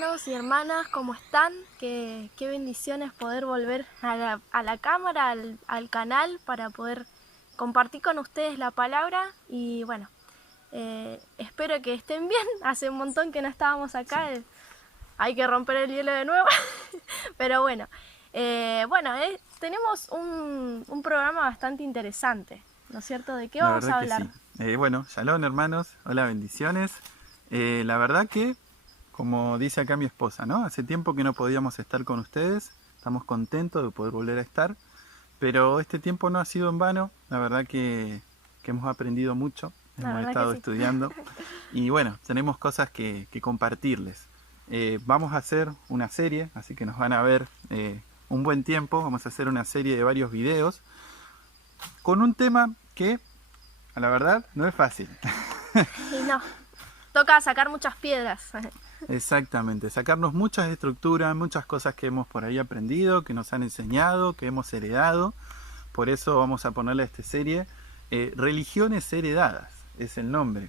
hermanos y hermanas, ¿cómo están? Qué bendiciones poder volver a la cámara, al canal, para poder compartir con ustedes la palabra. Y bueno, espero que estén bien. Hace un montón que no estábamos acá, hay que romper el hielo de nuevo. Pero bueno, tenemos un programa bastante interesante, ¿no es cierto? ¿De qué La vamos verdad a que hablar? sí. Bueno, shalom hermanos, hola, bendiciones. La verdad que, como dice acá mi esposa, ¿no? Hace tiempo que no podíamos estar con ustedes, estamos contentos de poder volver a estar, pero este tiempo no ha sido en vano, la verdad que hemos aprendido mucho, La hemos verdad que estado sí. estudiando y bueno, tenemos cosas que compartirles. Vamos a hacer una serie, así que nos van a ver un buen tiempo, vamos a hacer una serie de varios videos con un tema que, a la verdad, no es fácil. Y no, toca sacar muchas piedras. Exactamente, sacarnos muchas estructuras, muchas cosas que hemos por ahí aprendido, que nos han enseñado, que hemos heredado. Por eso vamos a ponerle a esta serie Religiones Heredadas, es el nombre.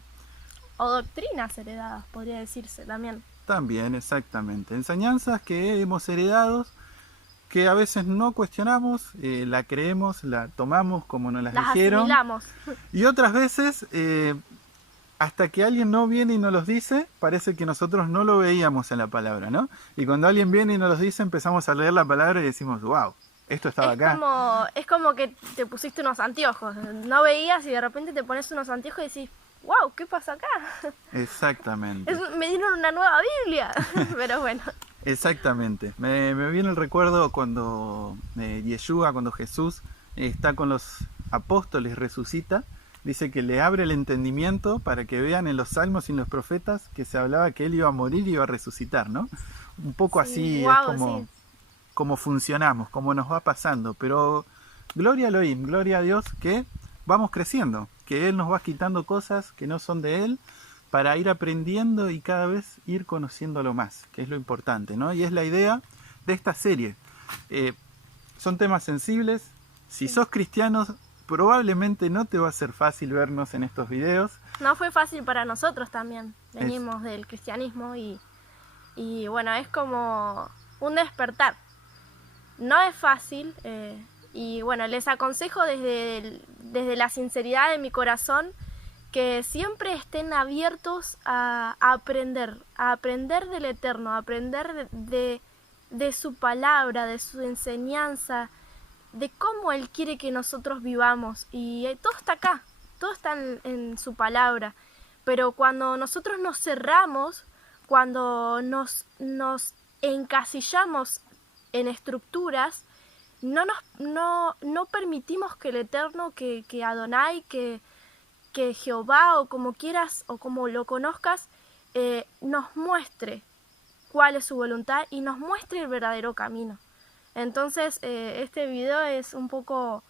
O doctrinas heredadas, podría decirse también. También, exactamente. Enseñanzas que hemos heredado, que a veces no cuestionamos, la creemos, la tomamos como nos las Las dijeron. asimilamos. Y otras veces, hasta que alguien no viene y nos los dice, parece que nosotros no lo veíamos en la palabra, ¿no? Y cuando alguien viene y nos los dice, empezamos a leer la palabra y decimos, wow, esto estaba acá. Es como que te pusiste unos anteojos. No veías y de repente te pones unos anteojos y decís, wow, ¿qué pasa acá? Exactamente. Me dieron una nueva Biblia. Pero bueno. Exactamente. Me viene el recuerdo cuando Yeshua, cuando Jesús está con los apóstoles, resucita, dice que le abre el entendimiento para que vean en los salmos y en los profetas que se hablaba que él iba a morir y iba a resucitar, ¿no? Un poco Sí, así wow, es como, sí. como funcionamos, como nos va pasando. Pero gloria a Elohim, gloria a Dios que vamos creciendo, que Él nos va quitando cosas que no son de Él para ir aprendiendo y cada vez ir conociéndolo más, que es lo importante, ¿no? Y es la idea de esta serie. Son temas sensibles. Si sos cristiano, probablemente no te va a ser fácil vernos en estos videos. No fue fácil para nosotros también. Venimos del cristianismo y bueno, es como un despertar. No es fácil y bueno, les aconsejo desde la sinceridad de mi corazón que siempre estén abiertos a aprender del Eterno, a aprender de su palabra, de su enseñanza, de cómo Él quiere que nosotros vivamos. Y todo está acá, todo está en su palabra. Pero cuando nosotros nos cerramos, cuando nos encasillamos en estructuras, no permitimos que el Eterno, que Adonai, que Jehová, o como quieras o como lo conozcas, nos muestre cuál es su voluntad y nos muestre el verdadero camino. Entonces este video es un poco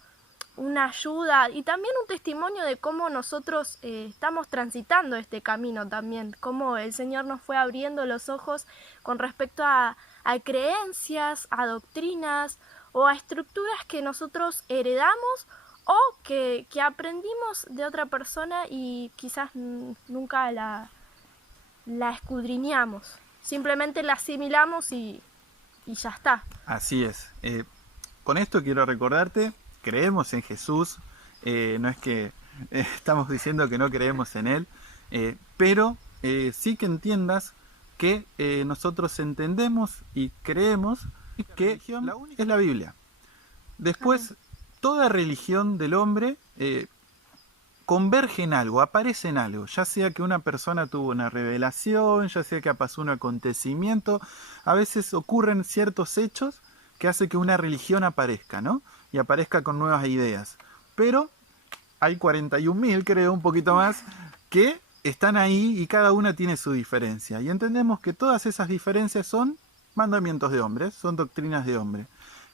una ayuda y también un testimonio de cómo nosotros estamos transitando este camino también, cómo el Señor nos fue abriendo los ojos con respecto a creencias, a doctrinas o a estructuras que nosotros heredamos o que aprendimos de otra persona y quizás nunca la escudriñamos, simplemente la asimilamos y ya está. Así es. Con esto quiero recordarte, creemos en Jesús, no es que estamos diciendo que no creemos en Él, pero sí que entiendas que nosotros entendemos y creemos que la única es la Biblia. Después, toda religión del hombre converge en algo, aparece en algo, ya sea que una persona tuvo una revelación, ya sea que pasó un acontecimiento, a veces ocurren ciertos hechos que hace que una religión aparezca, ¿no? Y aparezca con nuevas ideas. Pero hay 41.000, creo, un poquito más, que están ahí y cada una tiene su diferencia. Y entendemos que todas esas diferencias son mandamientos de hombres, son doctrinas de hombres.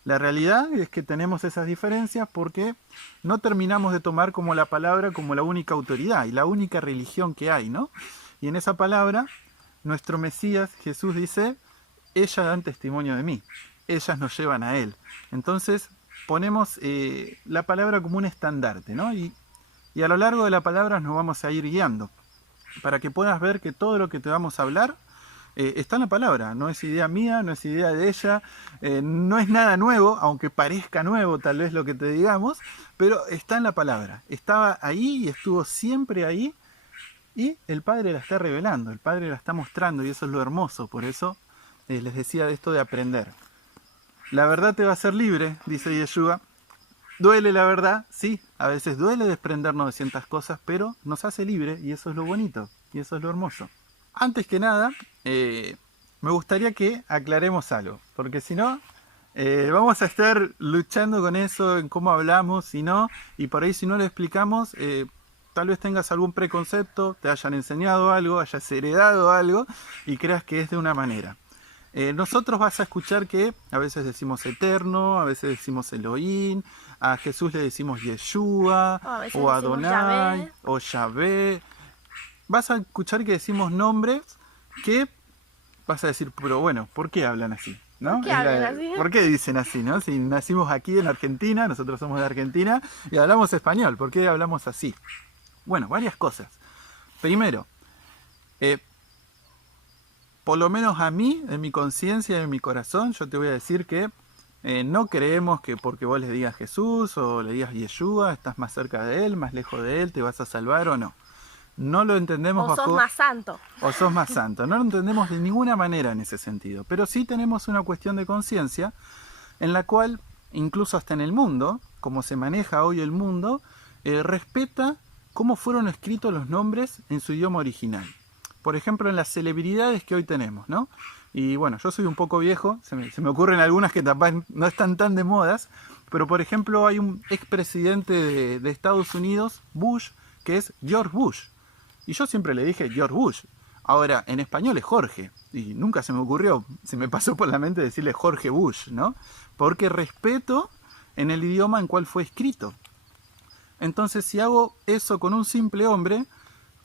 La realidad es que tenemos esas diferencias porque no terminamos de tomar como la palabra como la única autoridad y la única religión que hay, ¿no? Y en esa palabra, nuestro Mesías, Jesús, dice, ellas dan testimonio de mí, ellas nos llevan a Él. Entonces, ponemos la palabra como un estandarte, ¿no? Y a lo largo de la palabra nos vamos a ir guiando para que puedas ver que todo lo que te vamos a hablar está en la palabra, no es idea mía, no es idea de ella, no es nada nuevo, aunque parezca nuevo tal vez lo que te digamos, pero está en la palabra, estaba ahí y estuvo siempre ahí, y el Padre la está revelando, el Padre la está mostrando, y eso es lo hermoso. Por eso les decía de esto de aprender. La verdad te va a hacer libre, dice Yeshua. Duele la verdad, sí, a veces duele desprendernos de ciertas cosas, pero nos hace libre, y eso es lo bonito, y eso es lo hermoso. Antes que nada, me gustaría que aclaremos algo, porque si no, vamos a estar luchando con eso, en cómo hablamos, y no, y por ahí si no lo explicamos, tal vez tengas algún preconcepto, te hayan enseñado algo, hayas heredado algo, y creas que es de una manera. Nosotros vas a escuchar que a veces decimos eterno, a veces decimos Elohim, a Jesús le decimos Yeshua, o Adonai, o Yahvé. Vas a escuchar que decimos nombres que vas a decir, pero bueno, ¿por qué hablan así? ¿No? ¿Por qué dicen así? ¿No? Si nacimos aquí en Argentina, nosotros somos de Argentina y hablamos español, ¿por qué hablamos así? Bueno, varias cosas. Primero, por lo menos a mí, en mi conciencia y en mi corazón, yo te voy a decir que no creemos que porque vos le digas Jesús o le digas Yeshua, estás más cerca de él, más lejos de él, te vas a salvar o no. No lo entendemos bajo... O sos más santo. O sos más santo. No lo entendemos de ninguna manera en ese sentido. Pero sí tenemos una cuestión de conciencia en la cual, incluso hasta en el mundo, como se maneja hoy el mundo, respeta cómo fueron escritos los nombres en su idioma original. Por ejemplo, en las celebridades que hoy tenemos, ¿no? Y bueno, yo soy un poco viejo, se me ocurren algunas que no están tan de modas, pero por ejemplo hay un expresidente de Estados Unidos, Bush, que es George Bush. Y yo siempre le dije George Bush. Ahora, en español es Jorge, y nunca se me ocurrió, se me pasó por la mente decirle Jorge Bush, ¿no? Porque respeto en el idioma en cual fue escrito. Entonces, si hago eso con un simple hombre,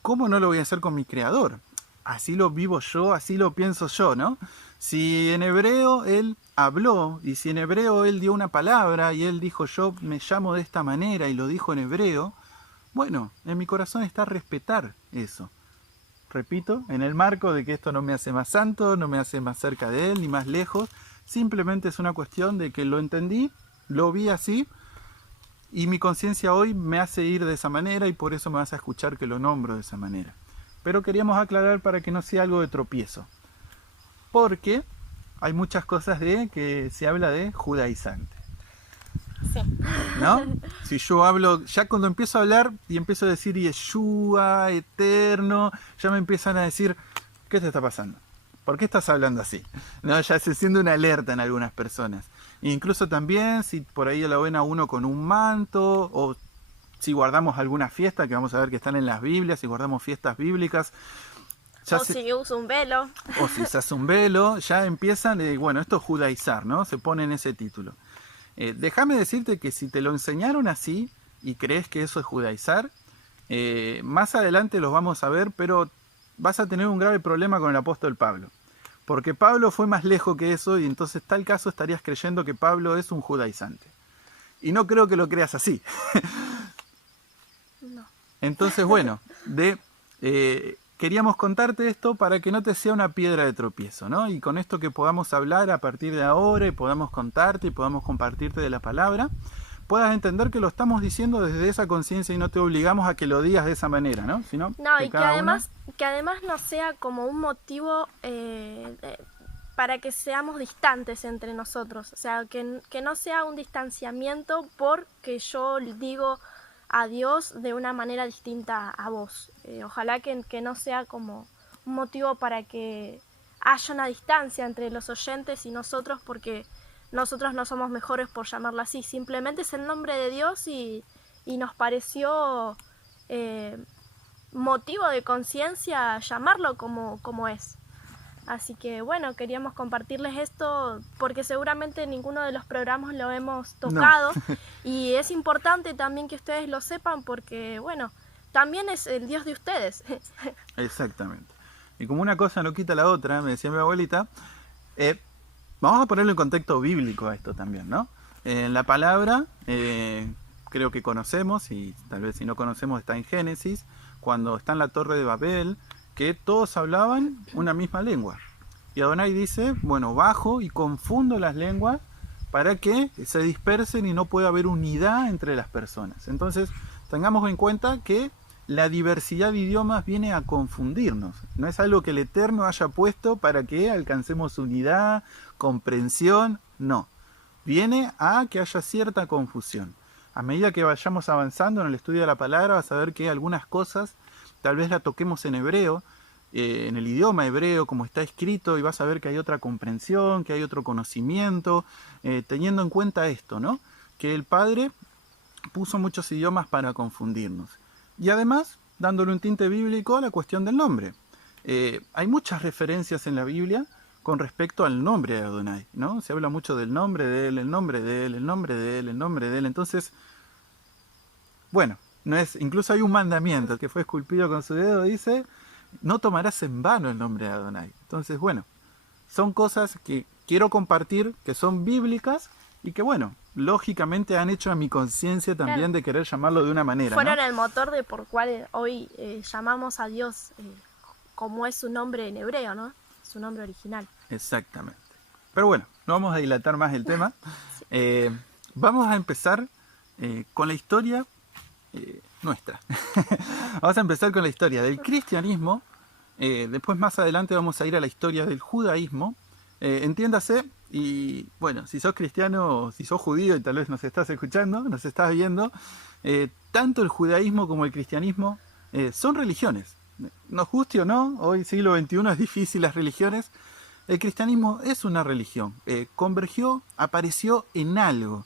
¿cómo no lo voy a hacer con mi creador? Así lo vivo yo, así lo pienso yo, ¿no? Si en hebreo él habló, y si en hebreo él dio una palabra, y él dijo yo me llamo de esta manera, y lo dijo en hebreo, bueno, en mi corazón está respetar eso. Repito, en el marco de que esto no me hace más santo, no me hace más cerca de él, ni más lejos, simplemente es una cuestión de que lo entendí, lo vi así, y mi conciencia hoy me hace ir de esa manera, y por eso me vas a escuchar que lo nombro de esa manera. Pero queríamos aclarar para que no sea algo de tropiezo. Porque hay muchas cosas que se habla de judaizante. Sí. ¿No? Si yo hablo, ya cuando empiezo a hablar y empiezo a decir Yeshua, eterno, ya me empiezan a decir, ¿qué te está pasando? ¿Por qué estás hablando así? ¿No? Ya se siente una alerta en algunas personas. Incluso también, si por ahí lo ven a uno con un manto, o si guardamos alguna fiesta, que vamos a ver que están en las Biblias, si guardamos fiestas bíblicas. Si usa un velo. O si se hace un velo, ya empiezan, bueno, esto es judaizar, ¿no? Se pone en ese título. Déjame decirte que si te lo enseñaron así y crees que eso es judaizar, más adelante los vamos a ver, pero vas a tener un grave problema con el apóstol Pablo. Porque Pablo fue más lejos que eso, y entonces tal caso estarías creyendo que Pablo es un judaizante. Y no creo que lo creas así. No. Entonces, bueno, queríamos contarte esto para que no te sea una piedra de tropiezo, ¿no? Y con esto que podamos hablar a partir de ahora, y podamos contarte y podamos compartirte de la palabra, puedas entender que lo estamos diciendo desde esa conciencia y no te obligamos a que lo digas de esa manera, ¿no? Sino y que además no sea como un motivo para que seamos distantes entre nosotros. O sea, que no sea un distanciamiento porque yo digo a Dios de una manera distinta a vos. Ojalá que no sea como un motivo para que haya una distancia entre los oyentes y nosotros, porque nosotros no somos mejores por llamarlo así. Simplemente es el nombre de Dios y nos pareció motivo de conciencia llamarlo como es. Así que bueno, queríamos compartirles esto porque seguramente ninguno de los programas lo hemos tocado. No. Y es importante también que ustedes lo sepan porque, bueno, también es el Dios de ustedes. Exactamente. Y como una cosa no quita la otra, me decía mi abuelita, vamos a ponerlo en contexto bíblico a esto también, ¿no? En la palabra, creo que conocemos, y tal vez si no conocemos está en Génesis, cuando está en la Torre de Babel, que todos hablaban una misma lengua. Y Adonai dice, bueno, bajo y confundo las lenguas para que se dispersen y no pueda haber unidad entre las personas. Entonces, tengamos en cuenta que la diversidad de idiomas viene a confundirnos. No es algo que el Eterno haya puesto para que alcancemos unidad, comprensión, no. Viene a que haya cierta confusión. A medida que vayamos avanzando en el estudio de la palabra, vas a ver que algunas cosas tal vez la toquemos en hebreo, en el idioma hebreo, como está escrito, y vas a ver que hay otra comprensión, que hay otro conocimiento, teniendo en cuenta esto, ¿no? Que el Padre puso muchos idiomas para confundirnos. Y además, dándole un tinte bíblico a la cuestión del nombre. Hay muchas referencias en la Biblia con respecto al nombre de Adonai, ¿no? Se habla mucho del nombre de él, el nombre de él, el nombre de él, el nombre de él. Entonces, bueno, no es, incluso hay un mandamiento que fue esculpido con su dedo, dice, no tomarás en vano el nombre de Adonai. Entonces, bueno, son cosas que quiero compartir, que son bíblicas y que, bueno, lógicamente han hecho a mi conciencia también, claro, de querer llamarlo de una manera, fueron, ¿no?, el motor de por cual hoy llamamos a Dios como es su nombre en hebreo, ¿no? Su nombre original. Exactamente. Pero bueno, no vamos a dilatar más el tema. Sí. Vamos a empezar con la historia nuestra. Vamos a empezar con la historia del cristianismo. Después más adelante vamos a ir a la historia del judaísmo. Entiéndase, y bueno, si sos cristiano o si sos judío y tal vez nos estás escuchando, nos estás viendo, tanto el judaísmo como el cristianismo son religiones. Nos guste o no, hoy siglo XXI es difícil las religiones. El cristianismo es una religión, convergió, apareció en algo.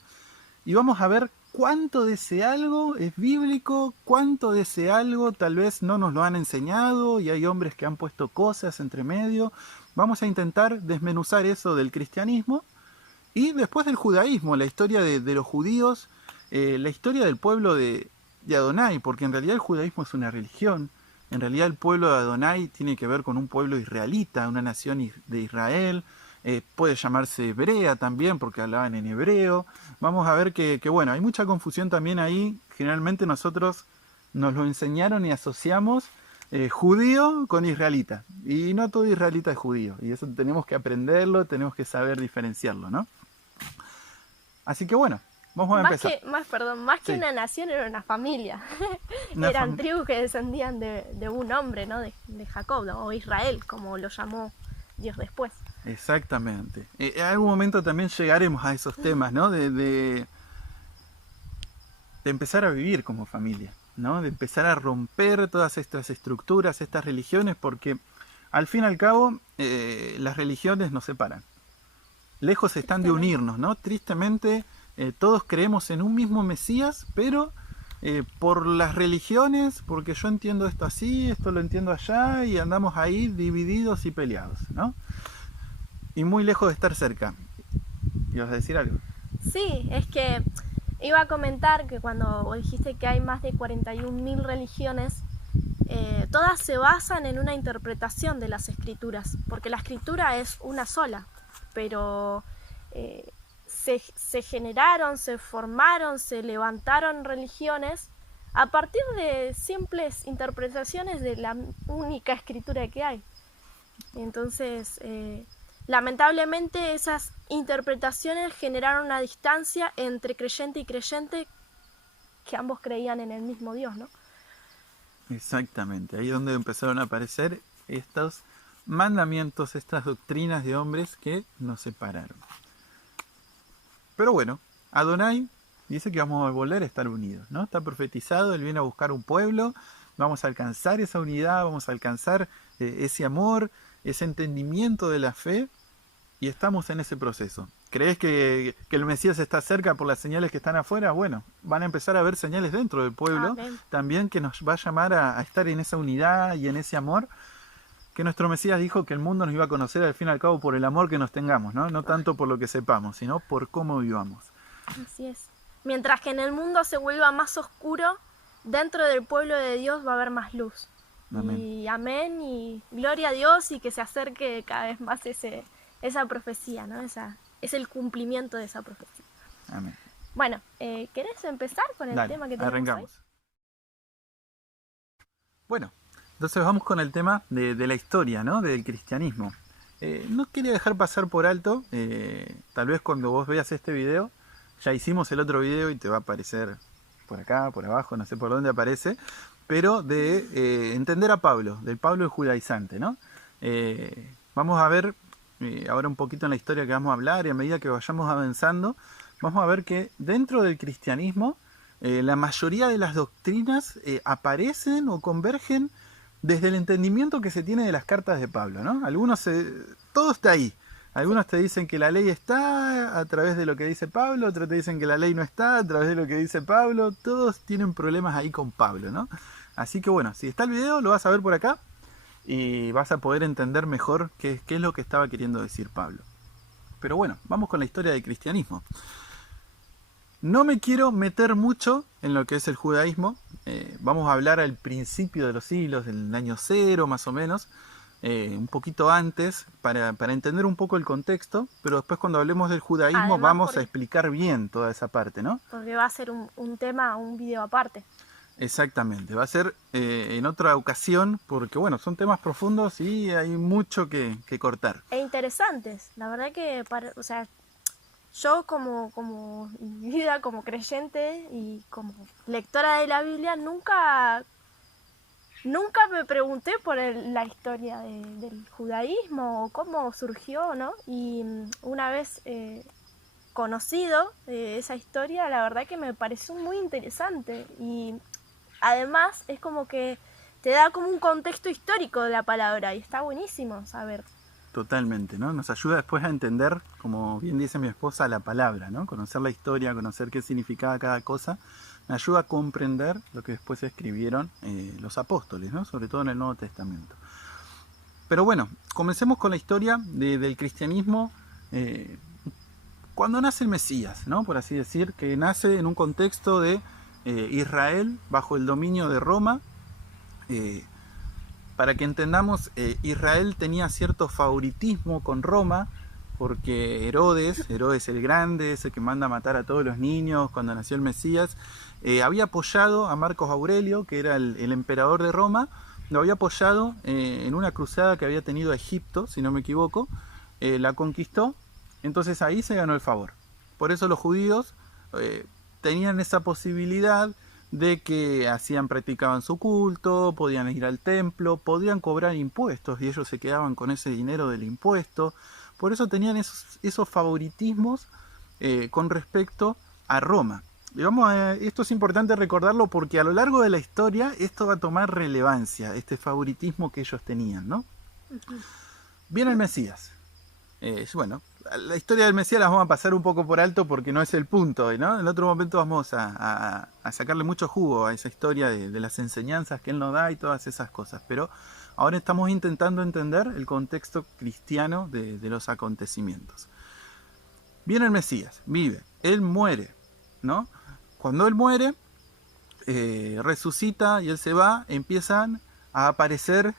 Y vamos a ver cuánto de ese algo es bíblico, cuánto de ese algo tal vez no nos lo han enseñado y hay hombres que han puesto cosas entre medio. Vamos a intentar desmenuzar eso del cristianismo y después del judaísmo, la historia de los judíos, la historia del pueblo de Adonai, porque en realidad el judaísmo es una religión. En realidad el pueblo de Adonai tiene que ver con un pueblo israelita, una nación de Israel. Puede llamarse hebrea también porque hablaban en hebreo. Vamos a ver que bueno, hay mucha confusión también ahí. Generalmente nosotros nos lo enseñaron y asociamos judío con israelita. Y no todo israelita es judío. Y eso tenemos que aprenderlo, tenemos que saber diferenciarlo, ¿no? Así que bueno, vamos a empezar. Más que una nación, era una familia. Eran tribus que descendían de un hombre, ¿no? De Jacob, ¿no? O Israel, como lo llamó Dios después. Exactamente. En algún momento también llegaremos a esos temas, ¿no? De empezar a vivir como familia, ¿no? De empezar a romper todas estas estructuras, estas religiones, porque al fin y al cabo las religiones nos separan. Lejos están de unirnos, ¿no? Tristemente todos creemos en un mismo Mesías, pero por las religiones, porque yo entiendo esto así, esto lo entiendo allá, y andamos ahí divididos y peleados, ¿no? Y muy lejos de estar cerca. ¿Ibas a decir algo? Sí, es que iba a comentar que cuando vos dijiste que hay más de 41.000 religiones, todas se basan en una interpretación de las escrituras, porque la escritura es una sola, pero se generaron, se formaron, se levantaron religiones a partir de simples interpretaciones de la única escritura que hay. Entonces, lamentablemente esas interpretaciones generaron una distancia entre creyente y creyente, que ambos creían en el mismo Dios, ¿no? Exactamente, ahí es donde empezaron a aparecer estos mandamientos, estas doctrinas de hombres que nos separaron. Pero bueno, Adonai dice que vamos a volver a estar unidos, ¿no? Está profetizado, él viene a buscar un pueblo, vamos a alcanzar esa unidad, vamos a alcanzar ese amor, ese entendimiento de la fe, y estamos en ese proceso. ¿Crees que el Mesías está cerca por las señales que están afuera? Bueno, van a empezar a haber señales dentro del pueblo. Amén. También que nos va a llamar a estar en esa unidad y en ese amor, que nuestro Mesías dijo que el mundo nos iba a conocer al fin y al cabo por el amor que nos tengamos, ¿no? No tanto por lo que sepamos, sino por cómo vivamos. Así es. Mientras que en el mundo se vuelva más oscuro, dentro del pueblo de Dios va a haber más luz. Amén. Y amén, y gloria a Dios, y que se acerque cada vez más esa profecía, ¿no? Es el cumplimiento de esa profecía. Amén. Bueno, ¿querés empezar con el tema que tenemos arrancamos hoy? Bueno, entonces vamos con el tema de la historia, ¿no? Del cristianismo. no quería dejar pasar por alto, tal vez cuando vos veas este video, ya hicimos el otro video y te va a aparecer por acá, por abajo, no sé por dónde aparece, pero de entender a Pablo, del Pablo el judaizante, ¿no? Vamos a ver ahora un poquito en la historia que vamos a hablar y a medida que vayamos avanzando, vamos a ver que dentro del cristianismo la mayoría de las doctrinas aparecen o convergen desde el entendimiento que se tiene de las cartas de Pablo, ¿no? Todo está ahí. Algunos te dicen que la ley está a través de lo que dice Pablo, otros te dicen que la ley no está a través de lo que dice Pablo. Todos tienen problemas ahí con Pablo, ¿no? Así que bueno, si está el video lo vas a ver por acá y vas a poder entender mejor qué es lo que estaba queriendo decir Pablo. Pero bueno, vamos con la historia del cristianismo. No me quiero meter mucho en lo que es el judaísmo. Vamos a hablar al principio de los siglos, del año 0 más o menos, un poquito antes, para entender un poco el contexto, pero después cuando hablemos del judaísmo Además, vamos a explicar bien toda esa parte, ¿no? Porque va a ser un tema, un video aparte. Exactamente, va a ser en otra ocasión, porque bueno, son temas profundos y hay mucho que cortar. E interesantes. La verdad que, o sea, yo como vida, como creyente y como lectora de la Biblia, nunca me pregunté por la historia del judaísmo o cómo surgió, ¿no? Y una vez conocido esa historia, la verdad que me pareció muy interesante y además es como que te da como un contexto histórico de la palabra y está buenísimo saber. Totalmente, ¿no? Nos ayuda después a entender, como bien dice mi esposa, la palabra, ¿no? Conocer la historia, conocer qué significaba cada cosa, me ayuda a comprender lo que después escribieron los apóstoles, ¿no? Sobre todo en el Nuevo Testamento. Pero bueno, comencemos con la historia del cristianismo cuando nace el Mesías, ¿no? Por así decir, que nace en un contexto de Israel bajo el dominio de Roma. Para que entendamos, Israel tenía cierto favoritismo con Roma, porque Herodes el Grande, ese que manda a matar a todos los niños cuando nació el Mesías, había apoyado a Marcos Aurelio, que era el emperador de Roma, lo había apoyado en una cruzada que había tenido a Egipto, si no me equivoco, la conquistó, entonces ahí se ganó el favor. Por eso los judíos tenían esa posibilidad de que practicaban su culto, podían ir al templo, podían cobrar impuestos y ellos se quedaban con ese dinero del impuesto. Por eso tenían esos favoritismos con respecto a Roma. Y esto es importante recordarlo porque a lo largo de la historia esto va a tomar relevancia, este favoritismo que ellos tenían, ¿no? Viene el Mesías. Bueno, la historia del Mesías la vamos a pasar un poco por alto porque no es el punto, ¿no? En otro momento vamos a sacarle mucho jugo a esa historia de las enseñanzas que él nos da y todas esas cosas. Pero ahora estamos intentando entender el contexto cristiano de los acontecimientos. Viene el Mesías, vive, él muere, ¿no? Cuando él muere, resucita y él se va, empiezan a aparecer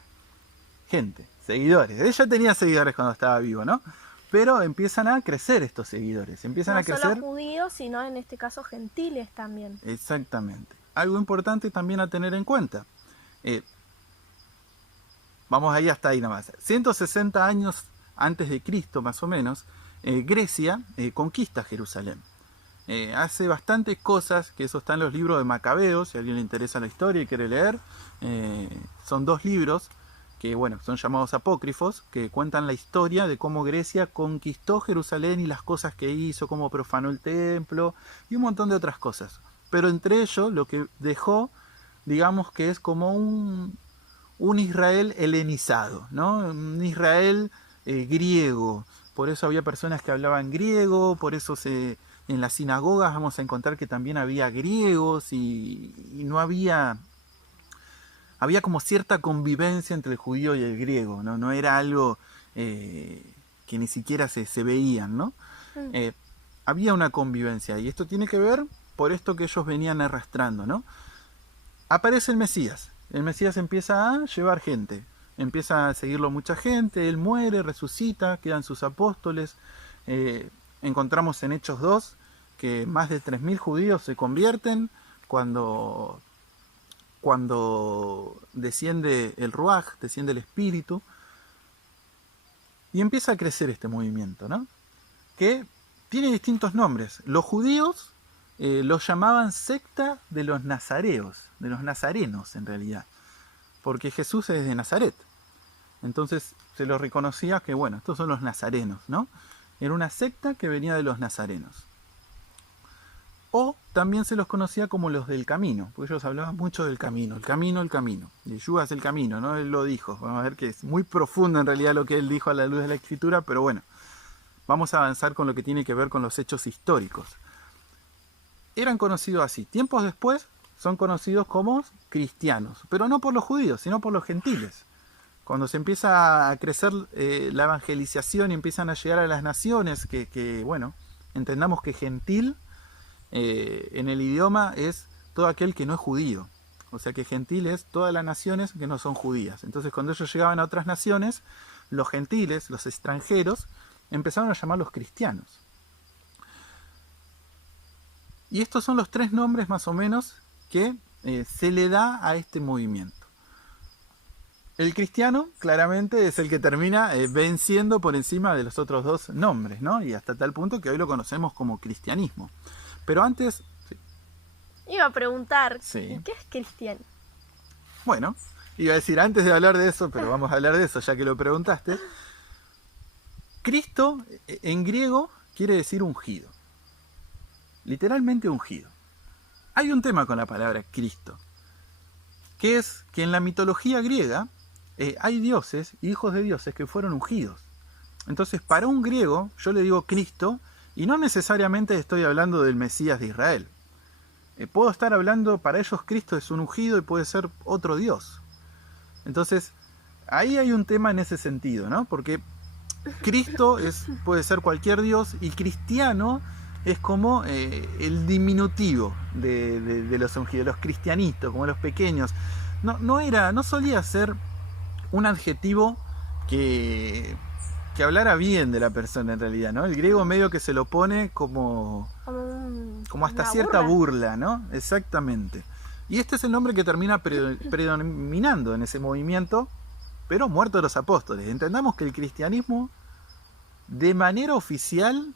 gente, seguidores. Ella tenía seguidores cuando estaba vivo, ¿no? Pero empiezan a crecer estos seguidores, empiezan a crecer. No solo judíos, sino en este caso gentiles también. Exactamente. Algo importante también a tener en cuenta. Vamos ahí hasta ahí nomás. 160 años antes de Cristo, más o menos, Grecia conquista Jerusalén. Hace bastantes cosas, que eso está en los libros de Macabeos, si a alguien le interesa la historia y quiere leer. Son 2 libros que bueno, son llamados apócrifos, que cuentan la historia de cómo Grecia conquistó Jerusalén y las cosas que hizo, cómo profanó el templo y un montón de otras cosas. Pero entre ellos lo que dejó, digamos que es como un Israel helenizado, ¿no? Un Israel griego. Por eso había personas que hablaban griego, por eso en las sinagogas vamos a encontrar que también había griegos y no había como cierta convivencia entre el judío y el griego, ¿no? No era algo que ni siquiera se veían, ¿no? Había una convivencia y esto tiene que ver por esto que ellos venían arrastrando, ¿no? Aparece el Mesías empieza a llevar gente, empieza a seguirlo mucha gente, él muere, resucita, quedan sus apóstoles, encontramos en Hechos 2 que más de 3.000 judíos se convierten cuando desciende el Ruaj, desciende el Espíritu. Y empieza a crecer este movimiento, ¿no? Que tiene distintos nombres. Los judíos los llamaban secta de los nazareos, de los nazarenos en realidad, porque Jesús es de Nazaret. Entonces se los reconocía que, bueno, estos son los nazarenos, ¿no? Era una secta que venía de los nazarenos. O también se los conocía como los del camino, porque ellos hablaban mucho del camino, el camino, el camino. Yeshua es el camino, ¿no? Él lo dijo. Vamos a ver que es muy profundo en realidad lo que él dijo a la luz de la Escritura, pero bueno, vamos a avanzar con lo que tiene que ver con los hechos históricos. Eran conocidos así. Tiempos después son conocidos como cristianos, pero no por los judíos, sino por los gentiles. Cuando se empieza a crecer la evangelización y empiezan a llegar a las naciones, que bueno, entendamos que gentil en el idioma es todo aquel que no es judío. O sea que gentil es todas las naciones que no son judías. Entonces cuando ellos llegaban a otras naciones, los gentiles, los extranjeros, empezaron a llamarlos cristianos. Y estos son los tres nombres más o menos que se le da a este movimiento. El cristiano claramente es el que termina venciendo por encima de los otros dos nombres, ¿no? Y hasta tal punto que hoy lo conocemos como cristianismo. Pero antes... Sí. Iba a preguntar, Sí. ¿qué es cristiano? Bueno, iba a decir antes de hablar de eso, pero vamos a hablar de eso ya que lo preguntaste. Cristo en griego quiere decir ungido. Literalmente ungido. Hay un tema con la palabra Cristo, que es que en la mitología griega hay dioses, hijos de dioses que fueron ungidos. Entonces, para un griego, yo le digo Cristo, y no necesariamente estoy hablando del Mesías de Israel. Puedo estar hablando, para ellos Cristo es un ungido y puede ser otro Dios. Entonces, ahí hay un tema en ese sentido, ¿no? Porque Cristo puede ser cualquier Dios y cristiano es como el diminutivo de los ungidos, los cristianitos, como los pequeños. No solía ser un adjetivo que hablara bien de la persona en realidad, ¿no? El griego medio que se lo pone como hasta cierta burla, ¿no? Exactamente. Y este es el nombre que termina predominando en ese movimiento, pero muertos los apóstoles. Entendamos que el cristianismo, de manera oficial,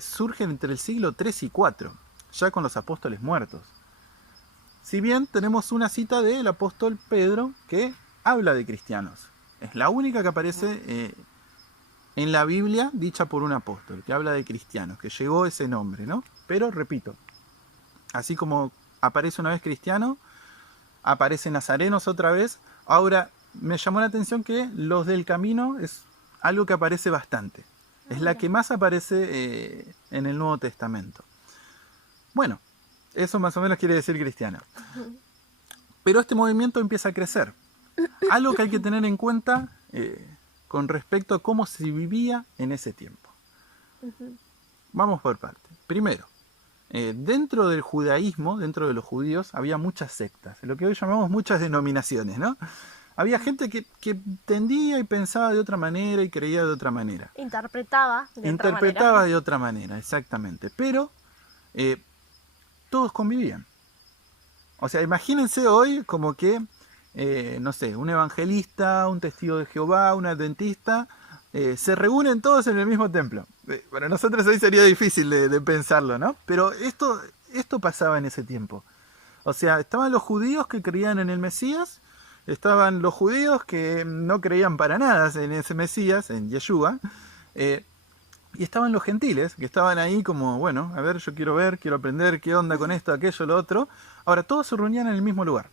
surge entre el siglo 3 y 4, ya con los apóstoles muertos. Si bien tenemos una cita del apóstol Pedro que habla de cristianos. Es la única que aparece en la Biblia dicha por un apóstol, que habla de cristianos, que llegó ese nombre, ¿no? Pero, repito, así como aparece una vez cristiano, aparecen nazarenos otra vez. Ahora, me llamó la atención que los del camino es algo que aparece bastante. Es la que más aparece en el Nuevo Testamento. Bueno, eso más o menos quiere decir cristiano. Pero este movimiento empieza a crecer. Algo que hay que tener en cuenta con respecto a cómo se vivía en ese tiempo. Vamos por partes. Primero, dentro del judaísmo, dentro de los judíos, había muchas sectas, lo que hoy llamamos muchas denominaciones, ¿no? Había gente que entendía y pensaba de otra manera y creía de otra manera. Interpretaba de otra manera, exactamente. Pero todos convivían. O sea, imagínense hoy como que, no sé, un evangelista, un testigo de Jehová, un adventista, se reúnen todos en el mismo templo. Para nosotros hoy sería difícil de pensarlo, ¿no? Pero esto pasaba en ese tiempo. O sea, estaban los judíos que creían en el Mesías, estaban los judíos que no creían para nada en ese Mesías, en Yeshua, y estaban los gentiles, que estaban ahí como, bueno, a ver, yo quiero ver, quiero aprender qué onda con esto, aquello, lo otro. Ahora, todos se reunían en el mismo lugar.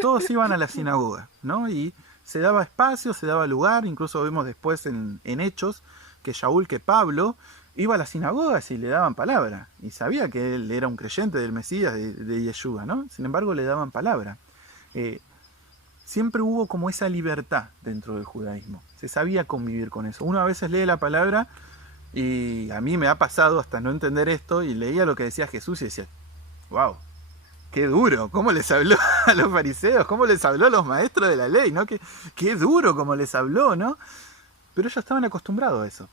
Todos iban a la sinagoga, ¿no? Y se daba espacio, se daba lugar, incluso vemos después en Hechos que Pablo iba a las sinagogas y le daban palabra. Y sabía que él era un creyente del Mesías, de Yeshua, ¿no? Sin embargo, le daban palabra. Siempre hubo como esa libertad dentro del judaísmo. Se sabía convivir con eso. Uno a veces lee la palabra y a mí me ha pasado hasta no entender esto y leía lo que decía Jesús y decía, wow, qué duro, cómo les habló a los fariseos, cómo les habló a los maestros de la ley, ¿no? Qué duro cómo les habló, ¿no? Pero ellos estaban acostumbrados a eso.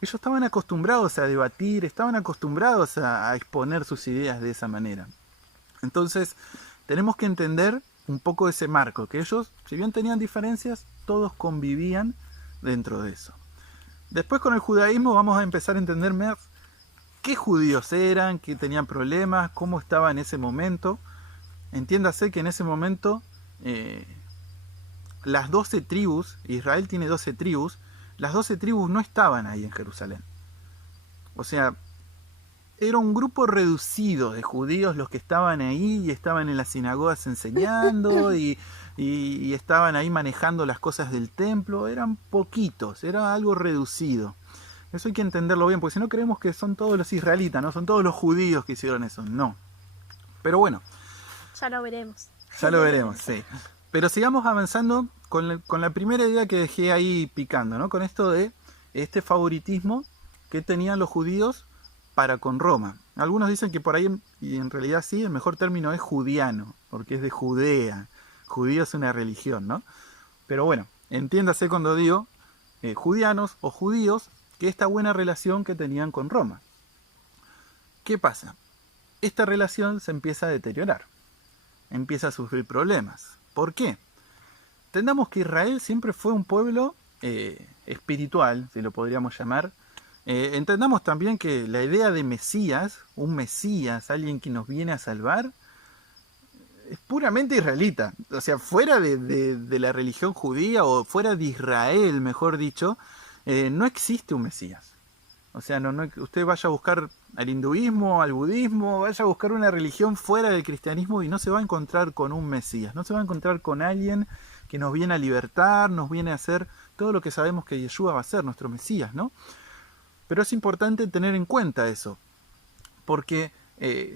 Ellos estaban acostumbrados a debatir, estaban acostumbrados a exponer sus ideas de esa manera. Entonces, tenemos que entender un poco ese marco, que ellos, si bien tenían diferencias, todos convivían dentro de eso. Después con el judaísmo vamos a empezar a entender más qué judíos eran, qué tenían problemas, cómo estaba en ese momento. Entiéndase que en ese momento las 12 tribus, Israel tiene 12 tribus, las 12 tribus no estaban ahí en Jerusalén. O sea, era un grupo reducido de judíos los que estaban ahí y estaban en las sinagogas enseñando y estaban ahí manejando las cosas del templo. Eran poquitos, era algo reducido. Eso hay que entenderlo bien, porque si no creemos que son todos los israelitas, ¿no? Son todos los judíos que hicieron eso. No. Pero bueno. Ya lo veremos. Ya lo veremos, sí. Pero sigamos avanzando con la primera idea que dejé ahí picando, ¿no? Con esto de este favoritismo que tenían los judíos para con Roma. Algunos dicen que por ahí, y en realidad sí, el mejor término es judiano, porque es de Judea. Judío es una religión, ¿no? Pero bueno, entiéndase cuando digo judianos o judíos, que esta buena relación que tenían con Roma. ¿Qué pasa? Esta relación se empieza a deteriorar, empieza a sufrir problemas. ¿Por qué? Entendamos que Israel siempre fue un pueblo espiritual, si lo podríamos llamar. Entendamos también que la idea de Mesías, un Mesías, alguien que nos viene a salvar, es puramente israelita. O sea, fuera de la religión judía o fuera de Israel, mejor dicho, no existe un Mesías. O sea, usted vaya a buscar al hinduismo, al budismo, vaya a buscar una religión fuera del cristianismo y no se va a encontrar con un Mesías, no se va a encontrar con alguien que nos viene a libertar, nos viene a hacer todo lo que sabemos que Yeshua va a ser, nuestro Mesías, ¿no? Pero es importante tener en cuenta eso, porque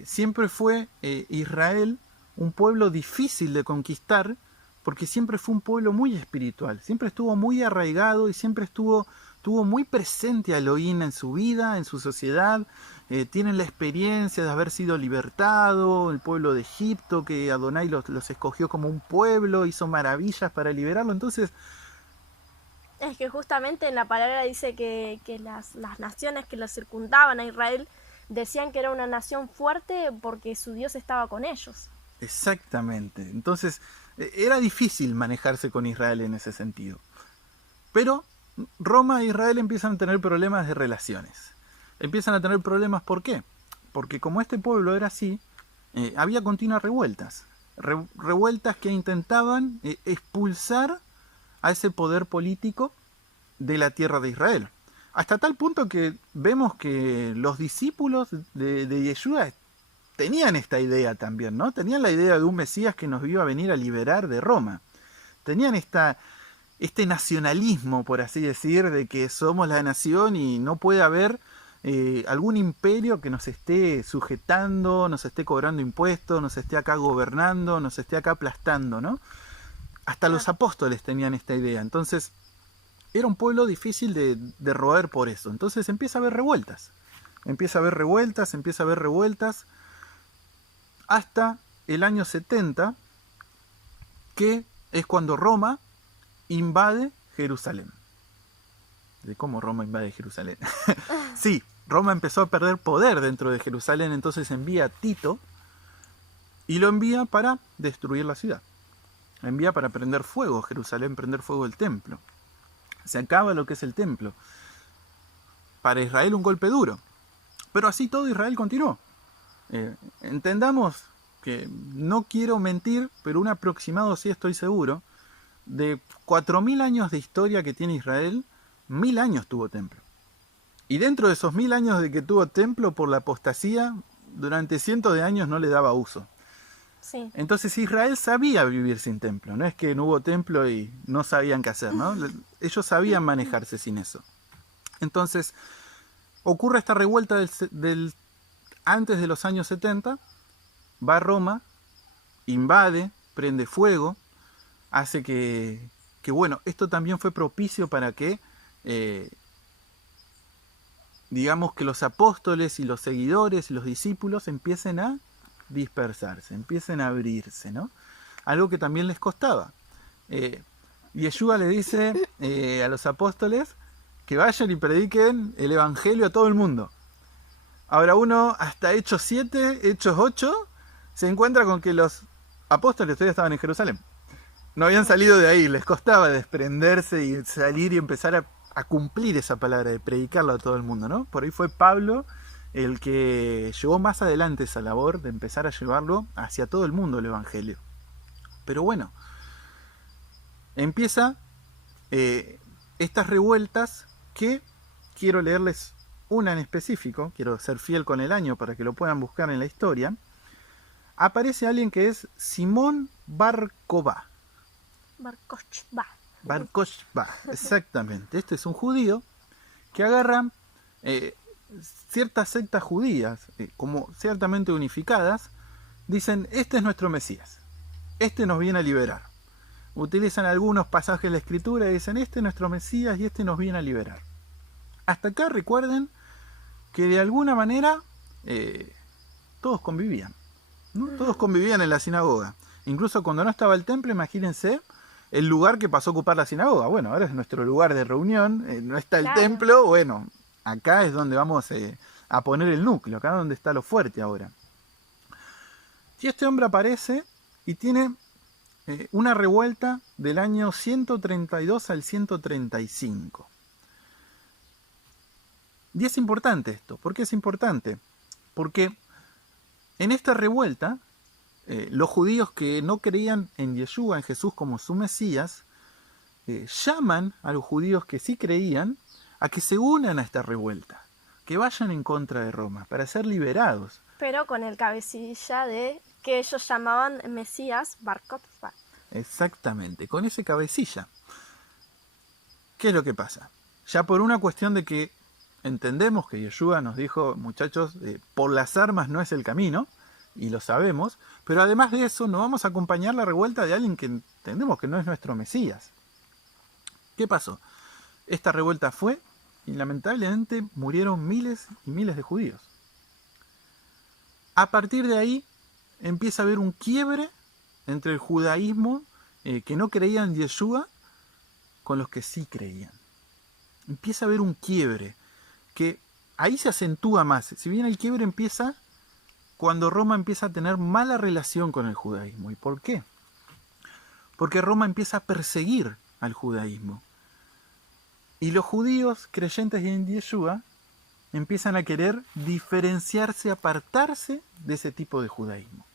siempre fue Israel un pueblo difícil de conquistar, porque siempre fue un pueblo muy espiritual, siempre estuvo muy arraigado y siempre tuvo muy presente a Elohim en su vida, en su sociedad. Tienen la experiencia de haber sido libertado, el pueblo de Egipto, que Adonai los escogió como un pueblo, hizo maravillas para liberarlo. Entonces, es que justamente en la palabra dice que las naciones que lo circundaban a Israel decían que era una nación fuerte porque su Dios estaba con ellos. Exactamente. Entonces, era difícil manejarse con Israel en ese sentido. Pero Roma e Israel empiezan a tener problemas de relaciones. Empiezan a tener problemas, ¿por qué? Porque como este pueblo era así, había continuas revueltas. Revueltas que intentaban expulsar a ese poder político de la tierra de Israel. Hasta tal punto que vemos que los discípulos de Yeshua tenían esta idea también, ¿no? Tenían la idea de un Mesías que nos iba a venir a liberar de Roma. Tenían este nacionalismo, por así decir, de que somos la nación y no puede haber algún imperio que nos esté sujetando, nos esté cobrando impuestos, nos esté acá gobernando, nos esté acá aplastando, ¿no? Hasta los apóstoles tenían esta idea. Entonces, era un pueblo difícil de roer por eso. Entonces empieza a haber revueltas. Empieza a haber revueltas, hasta el año 70, que es cuando Roma invade Jerusalén. ¿De cómo Roma invade Jerusalén? Sí, Roma empezó a perder poder dentro de Jerusalén, entonces envía a Tito y lo envía para destruir la ciudad. Envía para prender fuego Jerusalén, prender fuego el templo. Se acaba lo que es el templo. Para Israel un golpe duro. Pero así todo Israel continuó. Entendamos que no quiero mentir, pero un aproximado sí estoy seguro. De 4000 años de historia que tiene Israel, 1000 años tuvo templo. Y dentro de esos 1000 años de que tuvo templo por la apostasía, durante cientos de años no le daba uso. Sí. Entonces Israel sabía vivir sin templo, no es que no hubo templo y no sabían qué hacer, ¿no? Ellos sabían manejarse sin eso. Entonces ocurre esta revuelta antes de los años 70, va a Roma, invade, prende fuego, hace que bueno, esto también fue propicio para que digamos que los apóstoles y los seguidores y los discípulos empiecen a dispersarse, empiecen a abrirse, ¿no? Algo que también les costaba. Yeshua le dice a los apóstoles que vayan y prediquen el evangelio a todo el mundo. Ahora uno, hasta Hechos 7, Hechos 8, se encuentra con que los apóstoles todavía estaban en Jerusalén. No habían salido de ahí, les costaba desprenderse y salir y empezar a cumplir esa palabra, de predicarlo a todo el mundo, ¿no? Por ahí fue Pablo el que llevó más adelante esa labor de empezar a llevarlo hacia todo el mundo el Evangelio. Pero bueno, empieza estas revueltas que quiero leerles una en específico, quiero ser fiel con el año para que lo puedan buscar en la historia. Aparece alguien que es Simón Bar Kokhba. Bar Kokhba, exactamente. Este es un judío que agarra ciertas sectas judías, como ciertamente unificadas, dicen, este es nuestro Mesías, este nos viene a liberar. Utilizan algunos pasajes de la Escritura y dicen, este es nuestro Mesías y este nos viene a liberar. Hasta acá recuerden que de alguna manera todos convivían, ¿no? Todos convivían en la sinagoga. Incluso cuando no estaba el templo, imagínense el lugar que pasó a ocupar la sinagoga. Bueno, ahora es nuestro lugar de reunión, no está el templo, bueno, acá es donde vamos a poner el núcleo, acá es donde está lo fuerte ahora. Y este hombre aparece y tiene una revuelta del año 132 al 135. Y es importante esto. ¿Por qué es importante? Porque en esta revuelta, los judíos que no creían en Yeshua, en Jesús como su Mesías, llaman a los judíos que sí creían a que se unan a esta revuelta, que vayan en contra de Roma, para ser liberados. Pero con el cabecilla de que ellos llamaban Mesías, Bar Kokhba. Exactamente, con ese cabecilla. ¿Qué es lo que pasa? Ya por una cuestión de que entendemos que Yeshua nos dijo, muchachos, por las armas no es el camino, y lo sabemos, pero además de eso no vamos a acompañar la revuelta de alguien que entendemos que no es nuestro Mesías. ¿Qué pasó? Esta revuelta fue y lamentablemente murieron miles y miles de judíos. A partir de ahí empieza a haber un quiebre entre el judaísmo que no creía en Yeshua con los que sí creían. Empieza a haber un quiebre que ahí se acentúa más. Si bien el quiebre empieza cuando Roma empieza a tener mala relación con el judaísmo. ¿Y por qué? Porque Roma empieza a perseguir al judaísmo. Y los judíos creyentes en Yeshua empiezan a querer diferenciarse, apartarse de ese tipo de judaísmo.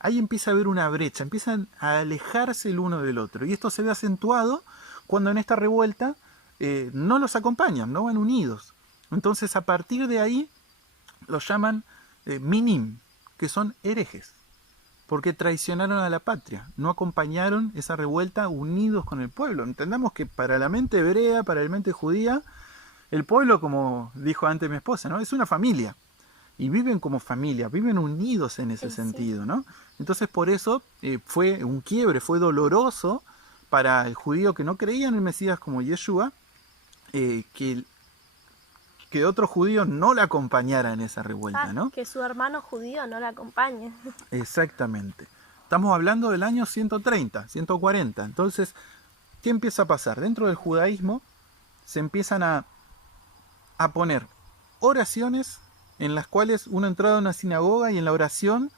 Ahí empieza a haber una brecha, empiezan a alejarse el uno del otro. Y esto se ve acentuado cuando en esta revuelta no los acompañan, no van unidos. Entonces a partir de ahí los llaman minim, que son herejes, porque traicionaron a la patria, no acompañaron esa revuelta unidos con el pueblo. Entendamos que para la mente hebrea, para la mente judía, el pueblo, como dijo antes mi esposa, ¿no? Es una familia. Y viven como familia, viven unidos en ese sentido, ¿no? Entonces por eso fue un quiebre, fue doloroso para el judío que no creía en el Mesías como Yeshua, que otros judíos no la acompañaran en esa revuelta, ¿no? Que su hermano judío no la acompañe. Exactamente. Estamos hablando del año 130, 140. Entonces, ¿qué empieza a pasar? Dentro del judaísmo se empiezan a poner oraciones en las cuales uno entraba a una sinagoga y en la oración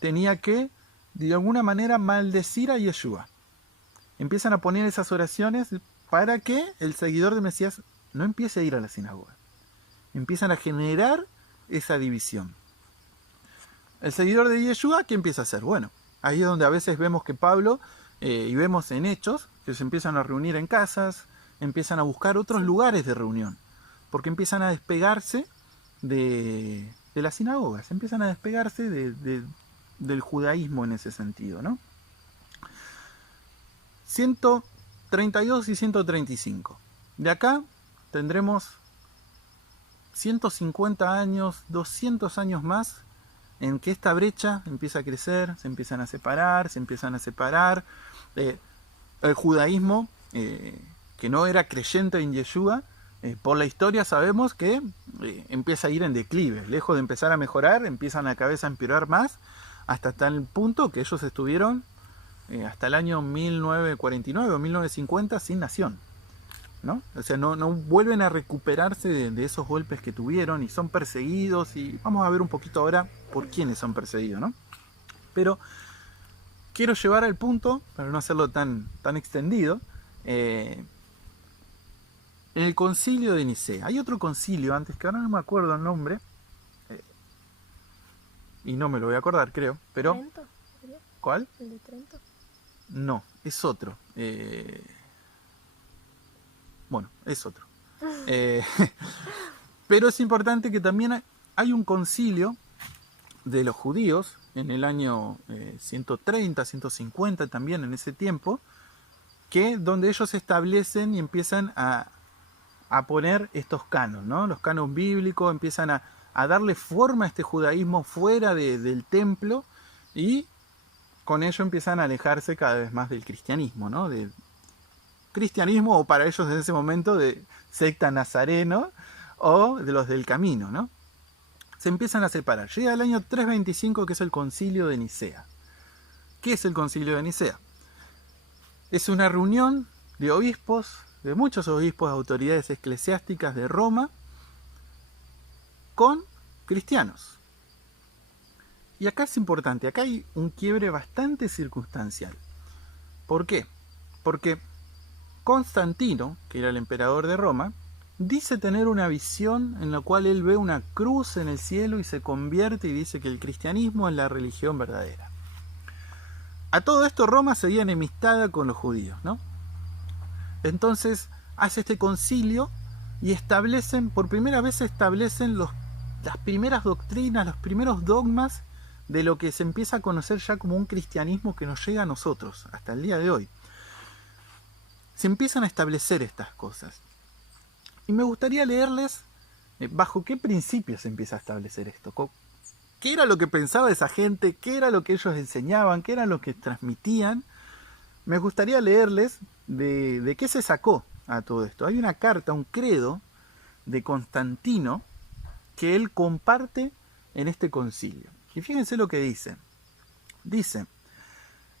tenía que, de alguna manera, maldecir a Yeshua. Empiezan a poner esas oraciones para que el seguidor de Mesías no empiece a ir a la sinagoga. Empiezan a generar esa división. El seguidor de Yeshua, ¿qué empieza a hacer? Bueno, ahí es donde a veces vemos que Pablo, y vemos en Hechos, que se empiezan a reunir en casas, empiezan a buscar otros lugares de reunión, porque empiezan a despegarse de las sinagogas, empiezan a despegarse del judaísmo en ese sentido, ¿no? 132 y 135. De acá tendremos 150 años, 200 años más en que esta brecha empieza a crecer, se empiezan a separar. El judaísmo, que no era creyente en Yeshua, por la historia sabemos que empieza a ir en declive. Lejos de empezar a mejorar, empiezan a cada vez a empeorar más, hasta tal punto que ellos estuvieron hasta el año 1949 o 1950 sin nación, ¿no? O sea, no vuelven a recuperarse de esos golpes que tuvieron y son perseguidos, y vamos a ver un poquito ahora por quiénes son perseguidos, ¿no? Pero quiero llevar al punto, para no hacerlo tan extendido, en el concilio de Nicea. Hay otro concilio antes, que ahora no me acuerdo el nombre, y no me lo voy a acordar, creo, pero... ¿Trento? ¿Sería? ¿Cuál? ¿El de Trento? No, es otro. Bueno, es otro. Pero es importante que también hay un concilio de los judíos en el año 130, 150 también en ese tiempo, que donde ellos establecen y empiezan a poner estos canos, ¿no? Los canos bíblicos, empiezan a darle forma a este judaísmo fuera del templo, y con ello empiezan a alejarse cada vez más del cristianismo, ¿no? Del cristianismo, o para ellos en ese momento de secta nazareno, o de los del camino, ¿no? Se empiezan a separar. Llega el año 325, que es el concilio de Nicea. ¿Qué es el concilio de Nicea? Es una reunión de obispos, de muchos obispos, autoridades eclesiásticas de Roma, con cristianos. Y acá es importante, acá hay un quiebre bastante circunstancial. ¿Por qué? Porque Constantino, que era el emperador de Roma, dice tener una visión en la cual él ve una cruz en el cielo y se convierte y dice que el cristianismo es la religión verdadera. A todo esto Roma seguía enemistada con los judíos, ¿no? Entonces hace este concilio y por primera vez establecen las primeras doctrinas, los primeros dogmas de lo que se empieza a conocer ya como un cristianismo que nos llega a nosotros hasta el día de hoy. Se empiezan a establecer estas cosas. Y me gustaría leerles bajo qué principios se empieza a establecer esto. ¿Qué era lo que pensaba esa gente? ¿Qué era lo que ellos enseñaban? ¿Qué era lo que transmitían? Me gustaría leerles de qué se sacó a todo esto. Hay una carta, un credo de Constantino que él comparte en este concilio. Y fíjense lo que dice. Dice: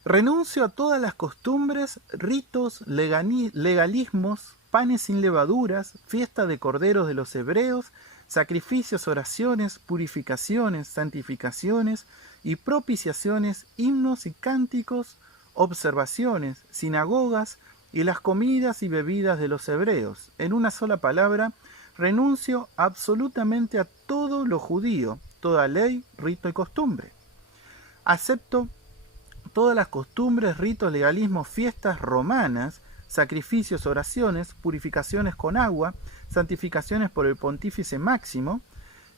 renuncio a todas las costumbres, ritos, legalismos, panes sin levaduras, fiesta de corderos de los hebreos, sacrificios, oraciones, purificaciones, santificaciones y propiciaciones, himnos y cánticos, observaciones, sinagogas y las comidas y bebidas de los hebreos. En una sola palabra, renuncio absolutamente a todo lo judío, toda ley, rito y costumbre. Acepto todas las costumbres, ritos, legalismos, fiestas romanas, sacrificios, oraciones, purificaciones con agua, santificaciones por el pontífice máximo,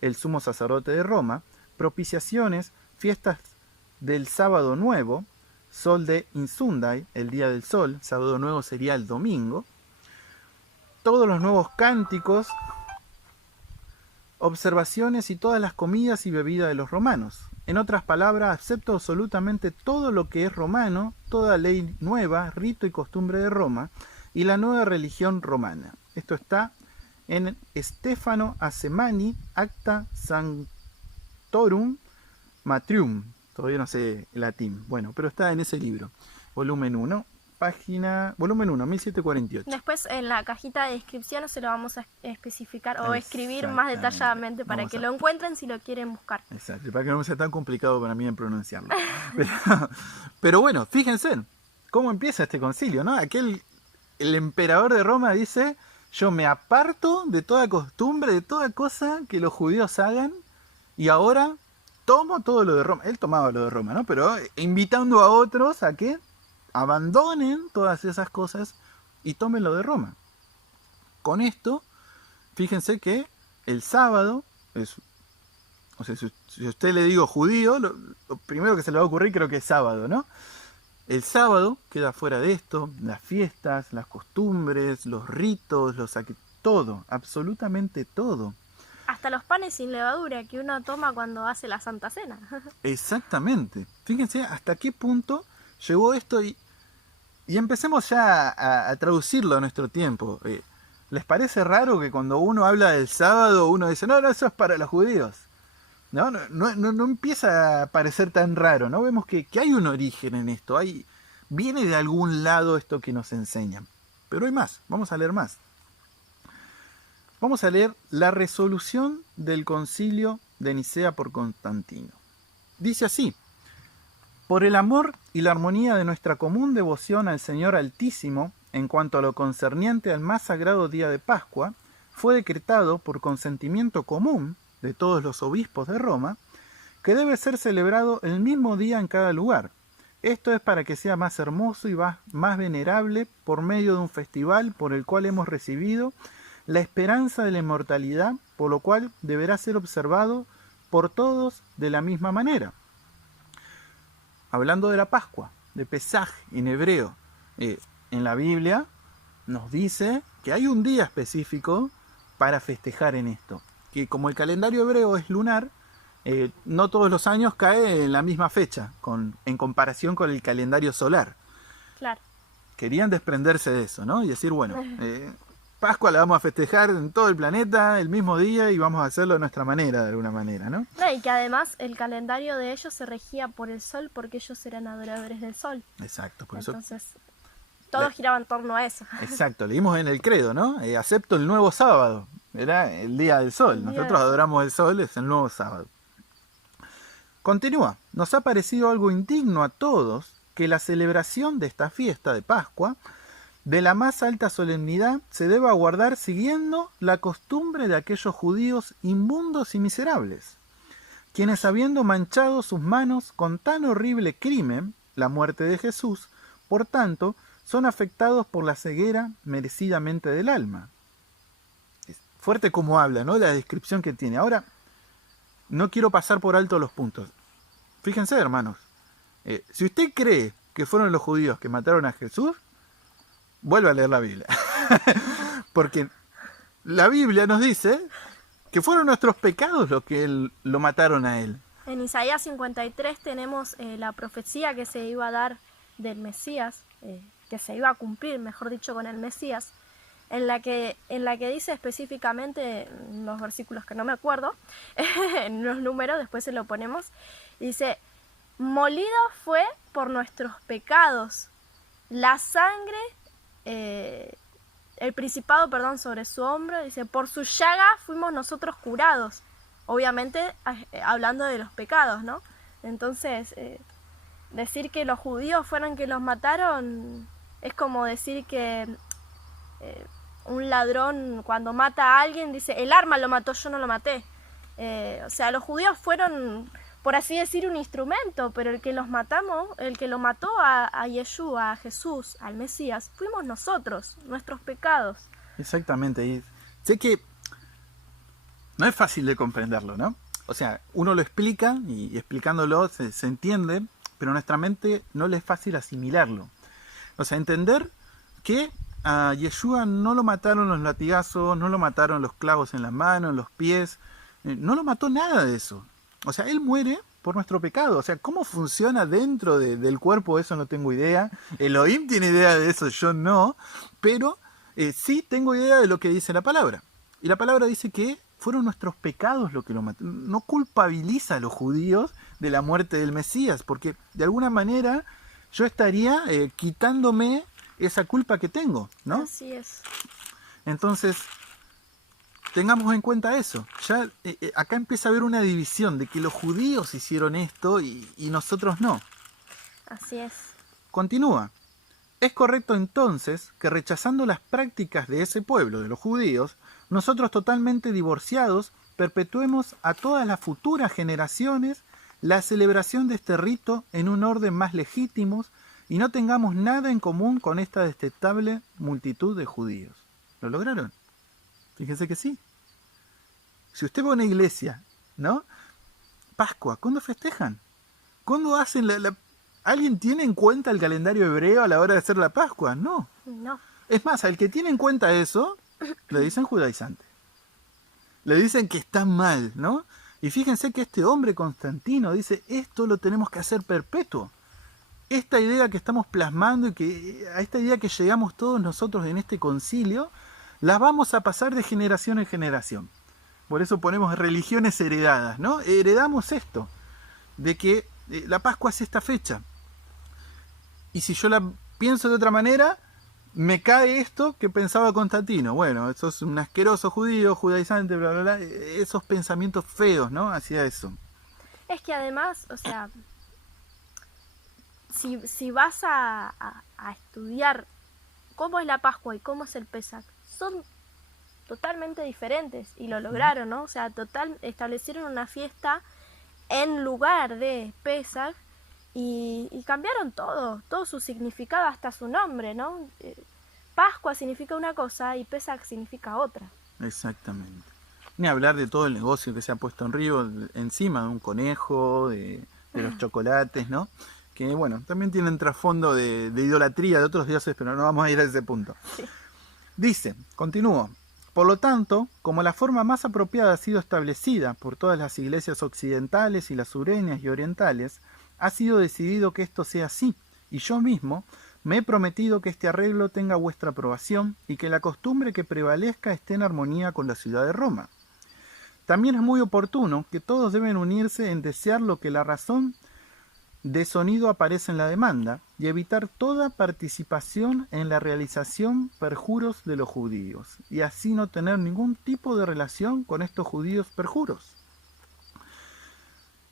el sumo sacerdote de Roma, propiciaciones, fiestas del sábado nuevo, sol de Insundai, el día del sol, sábado nuevo sería el domingo, todos los nuevos cánticos, observaciones y todas las comidas y bebidas de los romanos. En otras palabras, acepto absolutamente todo lo que es romano, toda ley nueva, rito y costumbre de Roma, y la nueva religión romana. Esto está en Stefano Asemani, Acta Sanctorum Matrium. Todavía no sé latín. Bueno, pero está en ese libro. Volumen 1, volumen 1, 1748. Después en la cajita de descripción se lo vamos a especificar o escribir más detalladamente para que lo encuentren si lo quieren buscar. Exacto, para que no sea tan complicado para mí en pronunciarlo. Pero bueno, fíjense cómo empieza este concilio, ¿no? El emperador de Roma dice: yo me aparto de toda costumbre, de toda cosa que los judíos hagan, y ahora tomo todo lo de Roma. Él tomaba lo de Roma, ¿no? Pero invitando a otros a que abandonen todas esas cosas y tomen lo de Roma. Con esto, fíjense que el sábado, o sea, si usted le digo judío, lo primero que se le va a ocurrir creo que es sábado, ¿no? El sábado queda fuera de esto, las fiestas, las costumbres, los ritos, todo, absolutamente todo. Hasta los panes sin levadura que uno toma cuando hace la Santa Cena. Exactamente. Fíjense hasta qué punto llegó esto y empecemos ya a traducirlo a nuestro tiempo. ¿Les parece raro que cuando uno habla del sábado uno dice, no, eso es para los judíos? No empieza a parecer tan raro, ¿no? Vemos que hay un origen en esto, viene de algún lado esto que nos enseñan. Pero hay más, vamos a leer más. Vamos a leer la resolución del concilio de Nicea por Constantino. Dice así: por el amor y la armonía de nuestra común devoción al Señor Altísimo en cuanto a lo concerniente al más sagrado día de Pascua, fue decretado por consentimiento común de todos los obispos de Roma, que debe ser celebrado el mismo día en cada lugar. Esto es para que sea más hermoso y más venerable por medio de un festival por el cual hemos recibido la esperanza de la inmortalidad, por lo cual deberá ser observado por todos de la misma manera. Hablando de la Pascua, de Pesaj en hebreo, en la Biblia nos dice que hay un día específico para festejar en esto. Que como el calendario hebreo es lunar, no todos los años cae en la misma fecha, en comparación con el calendario solar. Claro. Querían desprenderse de eso, ¿no? Y decir, bueno, Pascua la vamos a festejar en todo el planeta el mismo día y vamos a hacerlo de nuestra manera, de alguna manera, ¿no? No, y que además el calendario de ellos se regía por el sol porque ellos eran adoradores del sol. Exacto, por Entonces, todo giraba en torno a eso. Exacto, leímos en el credo, ¿no? Acepto el nuevo sábado, era el día del sol. Nosotros adoramos el sol, es el nuevo sábado. Continúa, nos ha parecido algo indigno a todos que la celebración de esta fiesta de Pascua, de la más alta solemnidad, se deba guardar siguiendo la costumbre de aquellos judíos inmundos y miserables, quienes habiendo manchado sus manos con tan horrible crimen, la muerte de Jesús, por tanto, son afectados por la ceguera merecidamente del alma. Es fuerte como habla, ¿no? La descripción que tiene. Ahora, no quiero pasar por alto los puntos. Fíjense, hermanos, si usted cree que fueron los judíos que mataron a Jesús, vuelve a leer la Biblia. Porque la Biblia nos dice que fueron nuestros pecados los que lo mataron a él. En Isaías 53 tenemos la profecía que se iba a dar del Mesías, que se iba a cumplir, mejor dicho, con el Mesías, en la que dice específicamente, en los versículos que no me acuerdo, en los números, después se lo ponemos, dice, molido fue por nuestros pecados, la sangre, el principado, sobre su hombro, dice, por su llaga fuimos nosotros curados, obviamente hablando de los pecados, ¿no? Entonces, decir que los judíos fueron que los mataron es como decir que un ladrón cuando mata a alguien dice, el arma lo mató, yo no lo maté. O sea, los judíos fueron, por así decir, un instrumento, pero el que los matamos, el que lo mató a Yeshua, a Jesús, al Mesías, fuimos nosotros, nuestros pecados. Exactamente, y sé que no es fácil de comprenderlo, ¿no? O sea, uno lo explica y explicándolo se entiende, pero a nuestra mente no le es fácil asimilarlo. O sea, entender que a Yeshua no lo mataron los latigazos, no lo mataron los clavos en las manos, en los pies, no lo mató nada de eso. O sea, Él muere por nuestro pecado. O sea, ¿cómo funciona dentro del cuerpo? Eso no tengo idea. Elohim tiene idea de eso, yo no. Pero sí tengo idea de lo que dice la palabra. Y la palabra dice que fueron nuestros pecados lo que lo mataron. No culpabiliza a los judíos de la muerte del Mesías, porque de alguna manera yo estaría quitándome esa culpa que tengo, ¿no? Así es. Entonces, tengamos en cuenta eso. Ya acá empieza a haber una división de que los judíos hicieron esto y nosotros no. Así es. Continúa. Es correcto entonces que rechazando las prácticas de ese pueblo, de los judíos, nosotros totalmente divorciados, perpetuemos a todas las futuras generaciones la celebración de este rito en un orden más legítimo y no tengamos nada en común con esta detestable multitud de judíos. ¿Lo lograron? Fíjense que sí. Si usted va a una iglesia, ¿no? Pascua, ¿cuándo festejan? ¿Cuándo hacen ¿Alguien tiene en cuenta el calendario hebreo a la hora de hacer la Pascua? No. No. Es más, al que tiene en cuenta eso, le dicen judaizante. Le dicen que está mal, ¿no? Y fíjense que este hombre Constantino dice, esto lo tenemos que hacer perpetuo. Esta idea que estamos plasmando y a esta idea que llegamos todos nosotros en este concilio, la vamos a pasar de generación en generación. Por eso ponemos religiones heredadas, ¿no? Heredamos esto, de que la Pascua es esta fecha. Y si yo la pienso de otra manera, me cae esto que pensaba Constantino. Bueno, eso es un asqueroso judío, judaizante, bla, bla, bla. Esos pensamientos feos, ¿no? Hacia eso. Es que además, o sea, si vas a estudiar cómo es la Pascua y cómo es el Pesaj son totalmente diferentes y lo lograron, ¿no? O sea, establecieron una fiesta en lugar de Pesaj y cambiaron todo su significado, hasta su nombre, ¿no? Pascua significa una cosa y Pesaj significa otra. Exactamente. Ni hablar de todo el negocio que se ha puesto en Río encima de un conejo, de los chocolates, ¿no? Que bueno, también tienen trasfondo de idolatría de otros dioses, pero no vamos a ir a ese punto. Sí. Dice, continúo, por lo tanto, como la forma más apropiada ha sido establecida por todas las iglesias occidentales y las sureñas y orientales, ha sido decidido que esto sea así, y yo mismo me he prometido que este arreglo tenga vuestra aprobación y que la costumbre que prevalezca esté en armonía con la ciudad de Roma. También es muy oportuno que todos deben unirse en desear lo que la razón de sonido aparece en la demanda y evitar toda participación en la realización perjuros de los judíos, y así no tener ningún tipo de relación con estos judíos perjuros.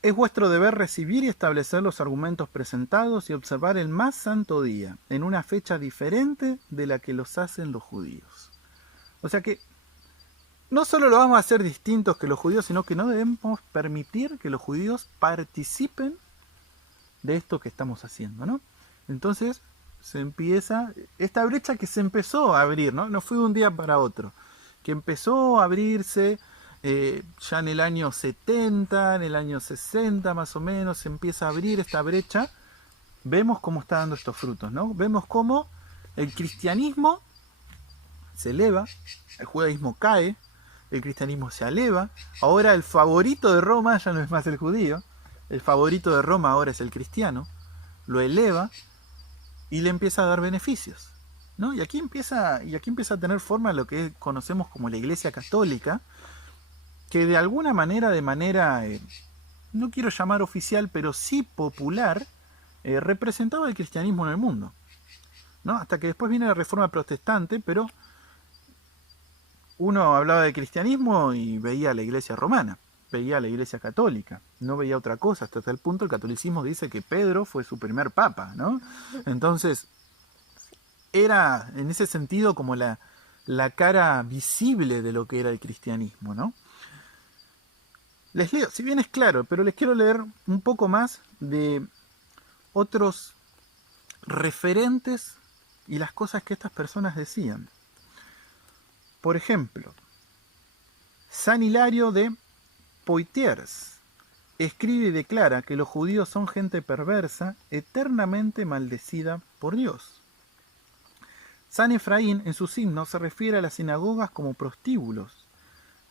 Es vuestro deber recibir y establecer los argumentos presentados y observar el más santo día, en una fecha diferente de la que los hacen los judíos. O sea que no solo lo vamos a hacer distintos que los judíos, sino que no debemos permitir que los judíos participen de esto que estamos haciendo, ¿no? Entonces se empieza esta brecha que se empezó a abrir, ¿no? No fue de un día para otro, que empezó a abrirse ya en el año 70, en el año 60 más o menos, se empieza a abrir esta brecha. Vemos cómo está dando estos frutos, ¿no? Vemos cómo el cristianismo se eleva, el judaísmo cae, el cristianismo se eleva. Ahora el favorito de Roma ya no es más el judío, el favorito de Roma ahora es el cristiano, lo eleva y le empieza a dar beneficios, ¿no? Y aquí empieza a tener forma lo que conocemos como la Iglesia Católica, que de alguna manera, no quiero llamar oficial, pero sí popular, representaba el cristianismo en el mundo, ¿no? Hasta que después viene la Reforma Protestante, pero uno hablaba de cristianismo y veía a la Iglesia Romana, veía a la Iglesia Católica, no veía otra cosa, hasta tal punto el catolicismo dice que Pedro fue su primer papa, ¿no? Entonces, era en ese sentido como la cara visible de lo que era el cristianismo, ¿no? Les leo, si bien es claro, pero les quiero leer un poco más de otros referentes y las cosas que estas personas decían. Por ejemplo, San Hilario de Poitiers escribe y declara que los judíos son gente perversa, eternamente maldecida por Dios. San Efraín en sus himnos se refiere a las sinagogas como prostíbulos.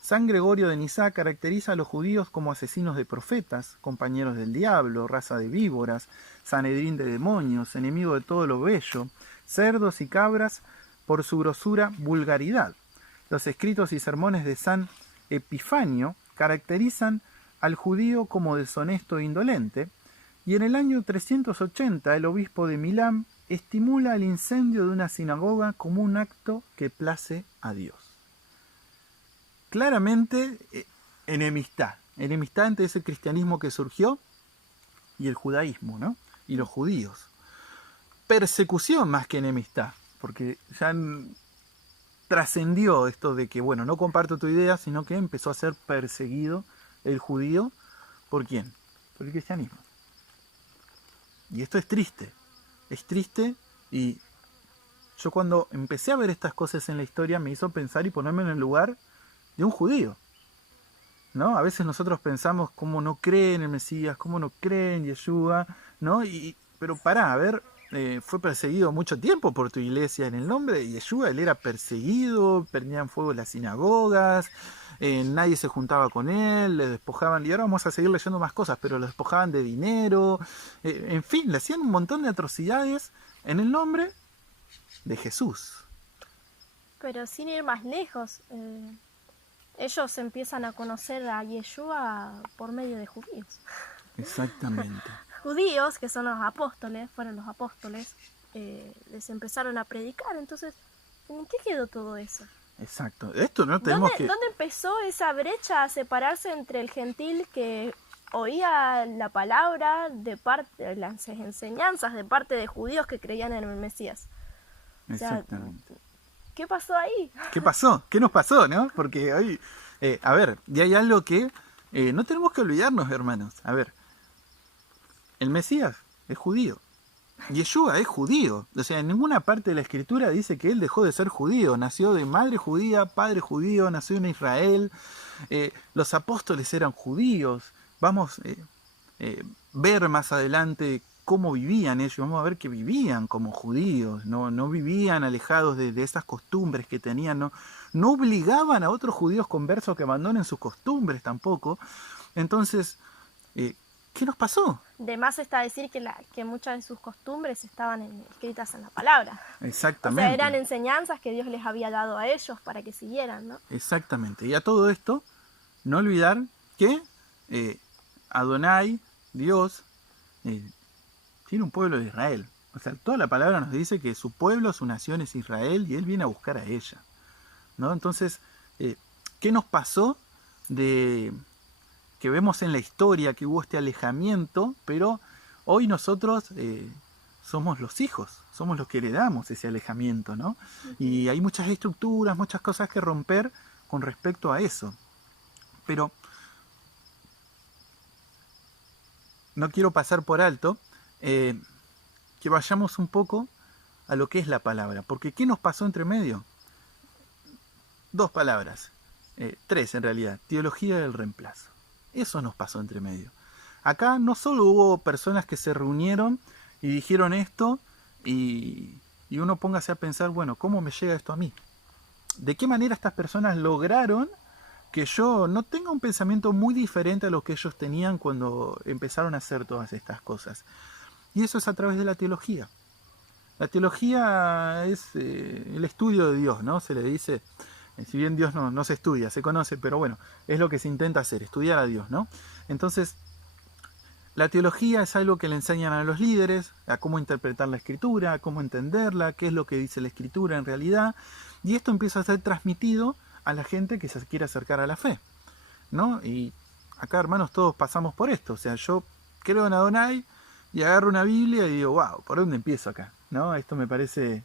San Gregorio de Nizá caracteriza a los judíos como asesinos de profetas, compañeros del diablo, raza de víboras, sanedrín de demonios, enemigo de todo lo bello, cerdos y cabras por su grosura, vulgaridad. Los escritos y sermones de San Epifanio caracterizan al judío como deshonesto e indolente, y en el año 380 el obispo de Milán estimula el incendio de una sinagoga como un acto que place a Dios. Claramente enemistad entre ese cristianismo que surgió y el judaísmo, ¿no? Y los judíos. Persecución más que enemistad, porque ya trascendió esto de que, bueno, no comparto tu idea, sino que empezó a ser perseguido el judío. ¿Por quién? Por el cristianismo. Y esto es triste y yo cuando empecé a ver estas cosas en la historia me hizo pensar y ponerme en el lugar de un judío, ¿no? A veces nosotros pensamos cómo no creen en el Mesías, cómo no creen en Yeshua, ¿no? Pero pará, a ver, fue perseguido mucho tiempo por tu iglesia en el nombre de Yeshua, él era perseguido, prendían fuego las sinagogas, nadie se juntaba con él, le despojaban, y ahora vamos a seguir leyendo más cosas, pero le despojaban de dinero, en fin, le hacían un montón de atrocidades en el nombre de Jesús. Pero sin ir más lejos, ellos empiezan a conocer a Yeshua por medio de judíos. Exactamente. Judíos, que son los apóstoles, fueron los apóstoles, les empezaron a predicar. Entonces, ¿en qué quedó todo eso? Exacto. Esto no tenemos ¿Dónde empezó esa brecha a separarse entre el gentil que oía la palabra de parte, las enseñanzas de parte de judíos que creían en el Mesías? O sea, Exactamente. ¿qué pasó ahí? ¿Qué pasó? ¿Qué nos pasó, no? Porque hoy, a ver, y hay algo que no tenemos que olvidarnos, hermanos. A ver, el Mesías es judío. Yeshua es judío. O sea, en ninguna parte de la escritura dice que él dejó de ser judío. Nació de madre judía, padre judío, nació en Israel. Los apóstoles eran judíos. Vamos a ver más adelante cómo vivían ellos. Vamos a ver que vivían como judíos. No vivían alejados de esas costumbres que tenían. No obligaban a otros judíos conversos que abandonen sus costumbres tampoco. Entonces, ¿qué nos pasó? De más está decir que muchas de sus costumbres estaban escritas en la palabra. Exactamente. O sea, eran enseñanzas que Dios les había dado a ellos para que siguieran, ¿no? Exactamente. Y a todo esto, no olvidar que Adonai, Dios, tiene un pueblo de Israel. O sea, toda la palabra nos dice que su pueblo, su nación es Israel y él viene a buscar a ella, ¿no? Entonces, ¿qué nos pasó de que vemos en la historia que hubo este alejamiento, pero hoy nosotros somos los hijos, somos los que heredamos ese alejamiento, ¿no? Y hay muchas estructuras, muchas cosas que romper con respecto a eso. Pero no quiero pasar por alto que vayamos un poco a lo que es la palabra, porque ¿qué nos pasó entre medio? Dos palabras, tres en realidad, teología del reemplazo. Eso nos pasó entre medio. Acá no solo hubo personas que se reunieron y dijeron esto y uno póngase a pensar, bueno, ¿cómo me llega esto a mí? ¿De qué manera estas personas lograron que yo no tenga un pensamiento muy diferente a lo que ellos tenían cuando empezaron a hacer todas estas cosas? Y eso es a través de la teología. La teología es el estudio de Dios, ¿no? Se le dice... Si bien Dios no se estudia, se conoce, pero bueno, es lo que se intenta hacer, estudiar a Dios, ¿no? Entonces, la teología es algo que le enseñan a los líderes, a cómo interpretar la escritura, a cómo entenderla, qué es lo que dice la escritura en realidad, y esto empieza a ser transmitido a la gente que se quiere acercar a la fe, ¿no? Y acá, hermanos, todos pasamos por esto, o sea, yo creo en Adonai y agarro una Biblia y digo, wow, ¿por dónde empiezo acá? ¿No? Esto me parece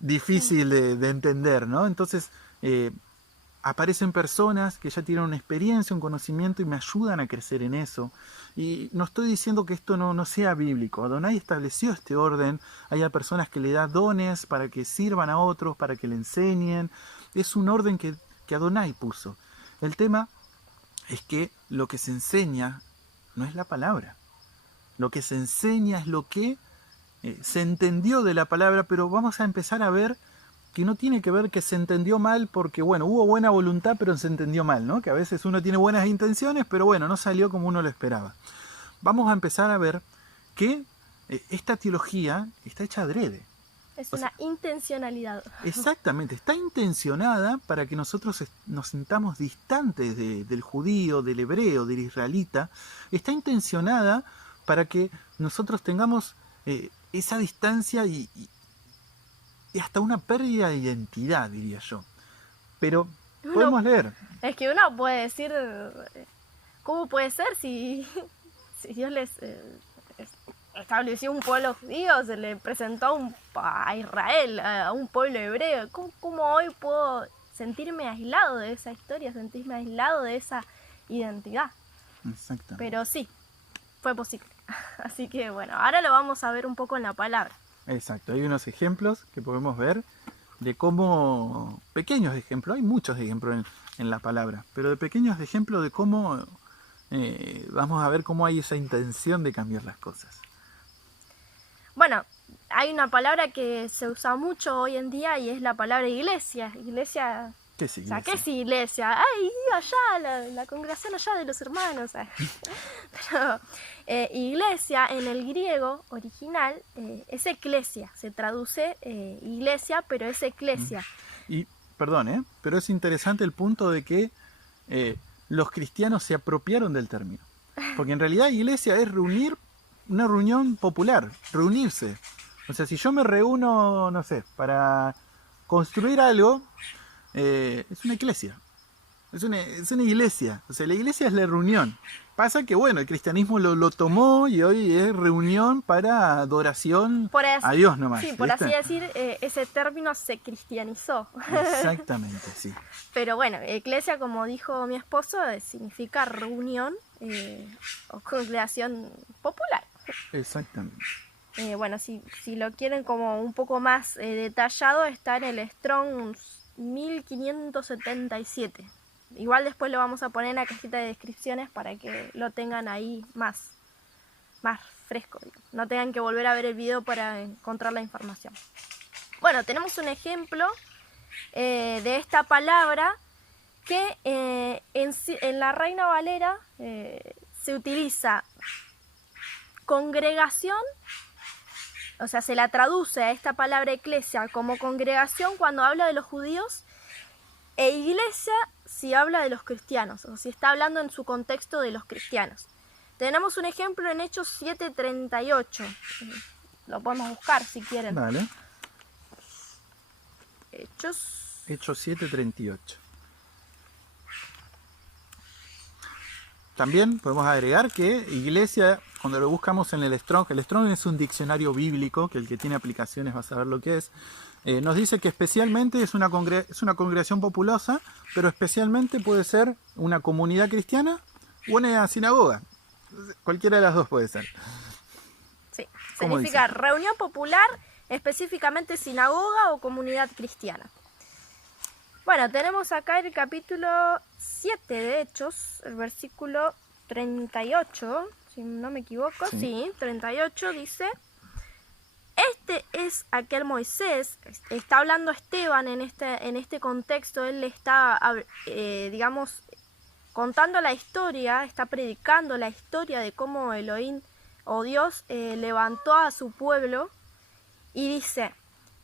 difícil de entender, ¿no? Entonces, aparecen personas que ya tienen una experiencia, un conocimiento y me ayudan a crecer en eso. Y no estoy diciendo que esto no sea bíblico. Adonai estableció este orden. Hay personas que le da dones para que sirvan a otros, para que le enseñen. Es un orden que Adonai puso. El tema es que lo que se enseña no es la palabra. Lo que se enseña es lo que se entendió de la palabra, pero vamos a empezar a ver que no tiene que ver que se entendió mal porque, bueno, hubo buena voluntad, pero se entendió mal, ¿no? Que a veces uno tiene buenas intenciones, pero bueno, no salió como uno lo esperaba. Vamos a empezar a ver que esta teología está hecha adrede. Es una intencionalidad. Exactamente, está intencionada para que nosotros nos sintamos distantes del judío, del hebreo, del israelita. Está intencionada para que nosotros tengamos esa distancia y hasta una pérdida de identidad, diría yo. Pero podemos leer. Es que uno puede decir, ¿cómo puede ser si Dios les estableció un pueblo judío, se le presentó a Israel, a un pueblo hebreo? ¿Cómo hoy puedo sentirme aislado de esa historia, sentirme aislado de esa identidad? Exactamente. Pero sí, fue posible. Así que bueno, ahora lo vamos a ver un poco en la palabra. Exacto, hay unos ejemplos que podemos ver de cómo, pequeños ejemplos, hay muchos ejemplos en la palabra, pero de pequeños ejemplos de cómo vamos a ver cómo hay esa intención de cambiar las cosas. Bueno, hay una palabra que se usa mucho hoy en día y es la palabra iglesia. Iglesia... ¿Qué es iglesia? O sea, ¿qué es iglesia? Ay, allá, la congregación allá de los hermanos. Pero iglesia en el griego original es eclesia. Se traduce iglesia, pero es eclesia. Y, perdón, pero es interesante el punto de que los cristianos se apropiaron del término. Porque en realidad iglesia es reunir, una reunión popular, reunirse. O sea, si yo me reúno, no sé, para construir algo... es una iglesia, es una iglesia, o sea, la iglesia es la reunión, Pasa que, bueno, el cristianismo lo tomó y hoy es reunión para adoración a Dios nomás. Sí, por así decir, ese término se cristianizó. Exactamente, sí. Pero bueno, iglesia, como dijo mi esposo, significa reunión o congregación popular. Exactamente. Bueno, si lo quieren como un poco más detallado, está en el Strong 1577. Igual después lo vamos a poner en la cajita de descripciones para que lo tengan ahí más fresco, digamos. No tengan que volver a ver el video para encontrar la información. Bueno, tenemos un ejemplo de esta palabra que en la Reina Valera se utiliza congregación, o sea, se la traduce a esta palabra eclesia como congregación cuando habla de los judíos, e iglesia si habla de los cristianos, o si está hablando en su contexto de los cristianos. Tenemos un ejemplo en Hechos 7:38. Lo podemos buscar si quieren. Vale. Hechos 7:38. También podemos agregar que iglesia, cuando lo buscamos en el Strong es un diccionario bíblico, que el que tiene aplicaciones va a saber lo que es. Nos dice que especialmente es una congregación populosa, pero especialmente puede ser una comunidad cristiana o una sinagoga. Cualquiera de las dos puede ser. Sí, significa reunión popular, específicamente sinagoga o comunidad cristiana. Bueno, tenemos acá el capítulo 7 de Hechos, el versículo 38, si no me equivoco, sí 38 dice: este es aquel Moisés. Está hablando Esteban en este contexto. Él le está, digamos, contando la historia, está predicando la historia de cómo Elohim o Dios levantó a su pueblo. Y dice,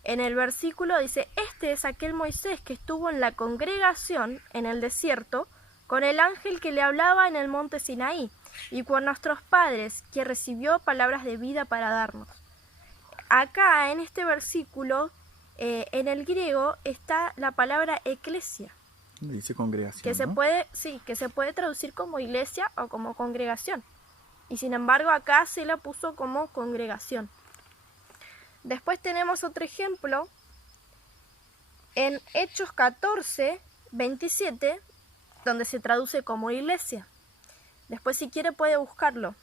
en el versículo dice: este es aquel Moisés que estuvo en la congregación en el desierto con el ángel que le hablaba en el monte Sinaí y con nuestros padres, que recibió palabras de vida para darnos. Acá en este versículo, en el griego, está la palabra eclesia. Dice congregación, que ¿no? se puede traducir como iglesia o como congregación. Y sin embargo acá se la puso como congregación. Después tenemos otro ejemplo en Hechos 14:27, donde se traduce como iglesia. Después, si quiere, puede buscarlo.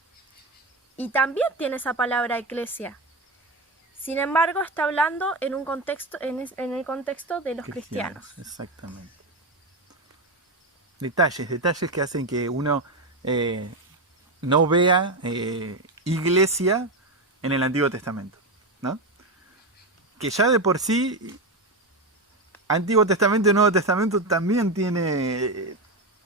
Y también tiene esa palabra eclesia. Sin embargo, está hablando en un contexto, en el contexto de los cristianos. Exactamente. Detalles que hacen que uno no vea iglesia en el Antiguo Testamento, ¿no? Que ya de por sí Antiguo Testamento y Nuevo Testamento también tiene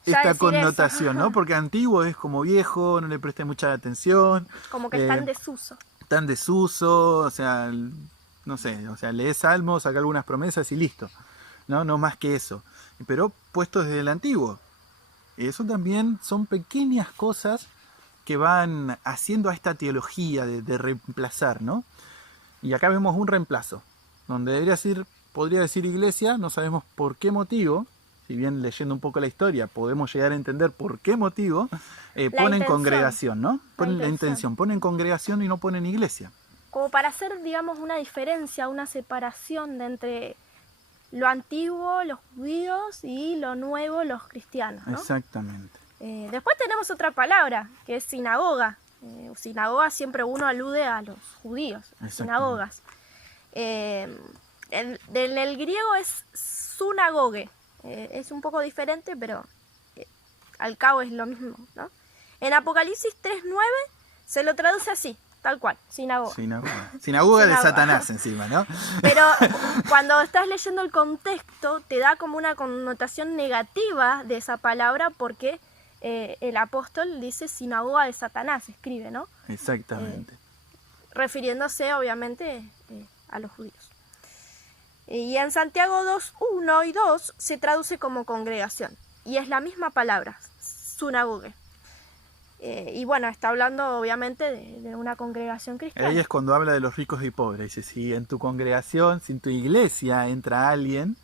esta connotación, ¿no? Porque antiguo es como viejo, no le preste mucha atención. Como que está en desuso. Está en desuso, o sea, no sé, o sea, lees Salmos, saca algunas promesas y listo, ¿no? No más que eso. Pero puesto desde el antiguo. Eso también son pequeñas cosas que van haciendo a esta teología de reemplazar, ¿no? Y acá vemos un reemplazo, donde podría decir iglesia, no sabemos por qué motivo, si bien leyendo un poco la historia podemos llegar a entender por qué motivo, ponen congregación, ¿no? Ponen la intención, ponen congregación y no ponen iglesia. Como para hacer, digamos, una diferencia, una separación de entre lo antiguo, los judíos, y lo nuevo, los cristianos, ¿no? Exactamente. Después tenemos otra palabra, que es sinagoga. Sinagoga siempre uno alude a los judíos, sinagogas. En el griego es sunagoge. Es un poco diferente, pero al cabo es lo mismo, ¿no? En Apocalipsis 3:9 se lo traduce así, tal cual, sinagoga. Sinagoga de Satanás encima, ¿no? Pero cuando estás leyendo el contexto, te da como una connotación negativa de esa palabra, porque el apóstol dice sinagoga de Satanás, escribe, ¿no? Exactamente. Refiriéndose, obviamente, a los judíos. Y en Santiago 2:1 y 2 se traduce como congregación. Y es la misma palabra, sunagoge. Y bueno, está hablando obviamente de una congregación cristiana. Ahí es cuando habla de los ricos y pobres. Dice, si en tu congregación, si en tu iglesia entra alguien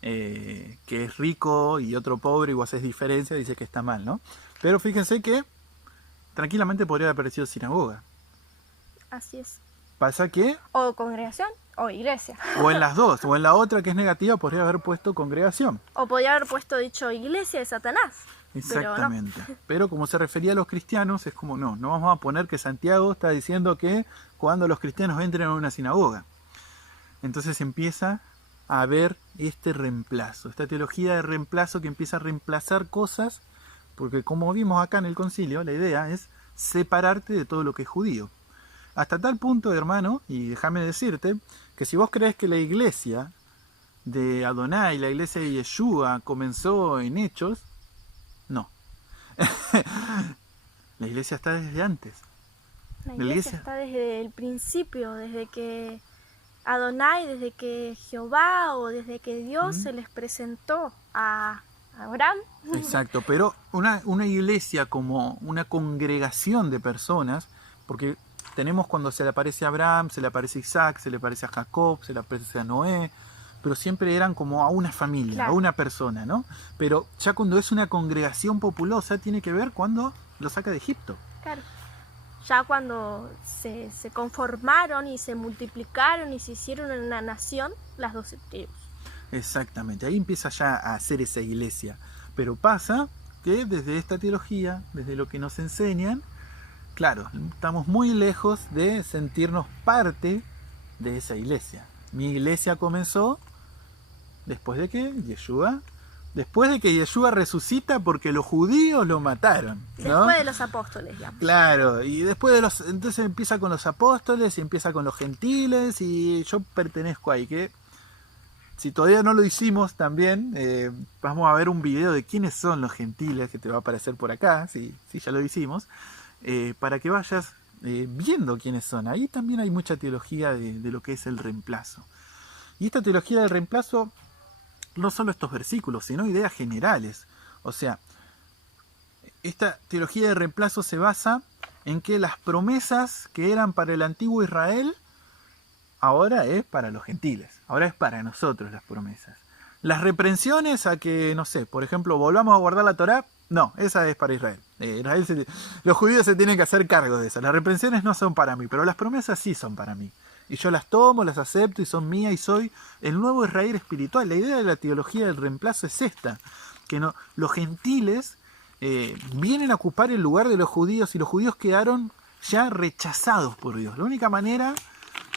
que es rico y otro pobre y vos haces diferencia, dice que está mal, ¿no? Pero fíjense que tranquilamente podría haber parecido sinagoga. Así es. Pasa que, O congregación o iglesia. o en las dos, o en la otra que es negativa, podría haber puesto congregación. O podría haber puesto dicho iglesia de Satanás. Exactamente. Pero como se refería a los cristianos, es como no vamos a poner que Santiago está diciendo que cuando los cristianos entren a una sinagoga. Entonces empieza a haber este reemplazo, esta teología de reemplazo que empieza a reemplazar cosas, porque como vimos acá en el concilio, la idea es separarte de todo lo que es judío. Hasta tal punto, hermano, y déjame decirte, que si vos crees que la iglesia de Adonai, la iglesia de Yeshua, comenzó en Hechos, no. La iglesia está desde antes. La iglesia está desde el principio, desde que Adonai, desde que Jehová o desde que Dios se les presentó a Abraham. Exacto, pero una iglesia como una congregación de personas, porque tenemos cuando se le aparece a Abraham, se le aparece a Isaac, se le aparece a Jacob, se le aparece a Noé, pero siempre eran como a una familia, claro, a una persona, ¿no? Pero ya cuando es una congregación populosa tiene que ver cuando lo saca de Egipto. Claro. Ya cuando se conformaron y se multiplicaron y se hicieron una nación, las 12 tribus. Exactamente, ahí empieza ya a hacer esa iglesia. Pero pasa que desde esta teología, desde lo que nos enseñan, claro, estamos muy lejos de sentirnos parte de esa iglesia. Mi iglesia comenzó después de que Yeshua resucita porque los judíos lo mataron, ¿no? Después de los apóstoles, digamos. Claro, y después entonces empieza con los apóstoles y empieza con los gentiles y yo pertenezco ahí, que si todavía no lo hicimos también, vamos a ver un video de quiénes son los gentiles que te va a aparecer por acá, si ya lo hicimos, para que vayas viendo quiénes son. Ahí también hay mucha teología de lo que es el reemplazo. Y esta teología del reemplazo, no solo estos versículos, sino ideas generales. O sea, esta teología de reemplazo se basa en que las promesas que eran para el antiguo Israel, ahora es para los gentiles, ahora es para nosotros las promesas. Las reprensiones a que, no sé, por ejemplo, volvamos a guardar la Torá, no, esa es para Israel. Los judíos se tienen que hacer cargo de eso. Las reprensiones no son para mí, pero las promesas sí son para mí. Y yo las tomo, las acepto y son mías y soy el nuevo Israel espiritual. La idea de la teología del reemplazo es esta, que no, los gentiles vienen a ocupar el lugar de los judíos y los judíos quedaron ya rechazados por Dios. La única manera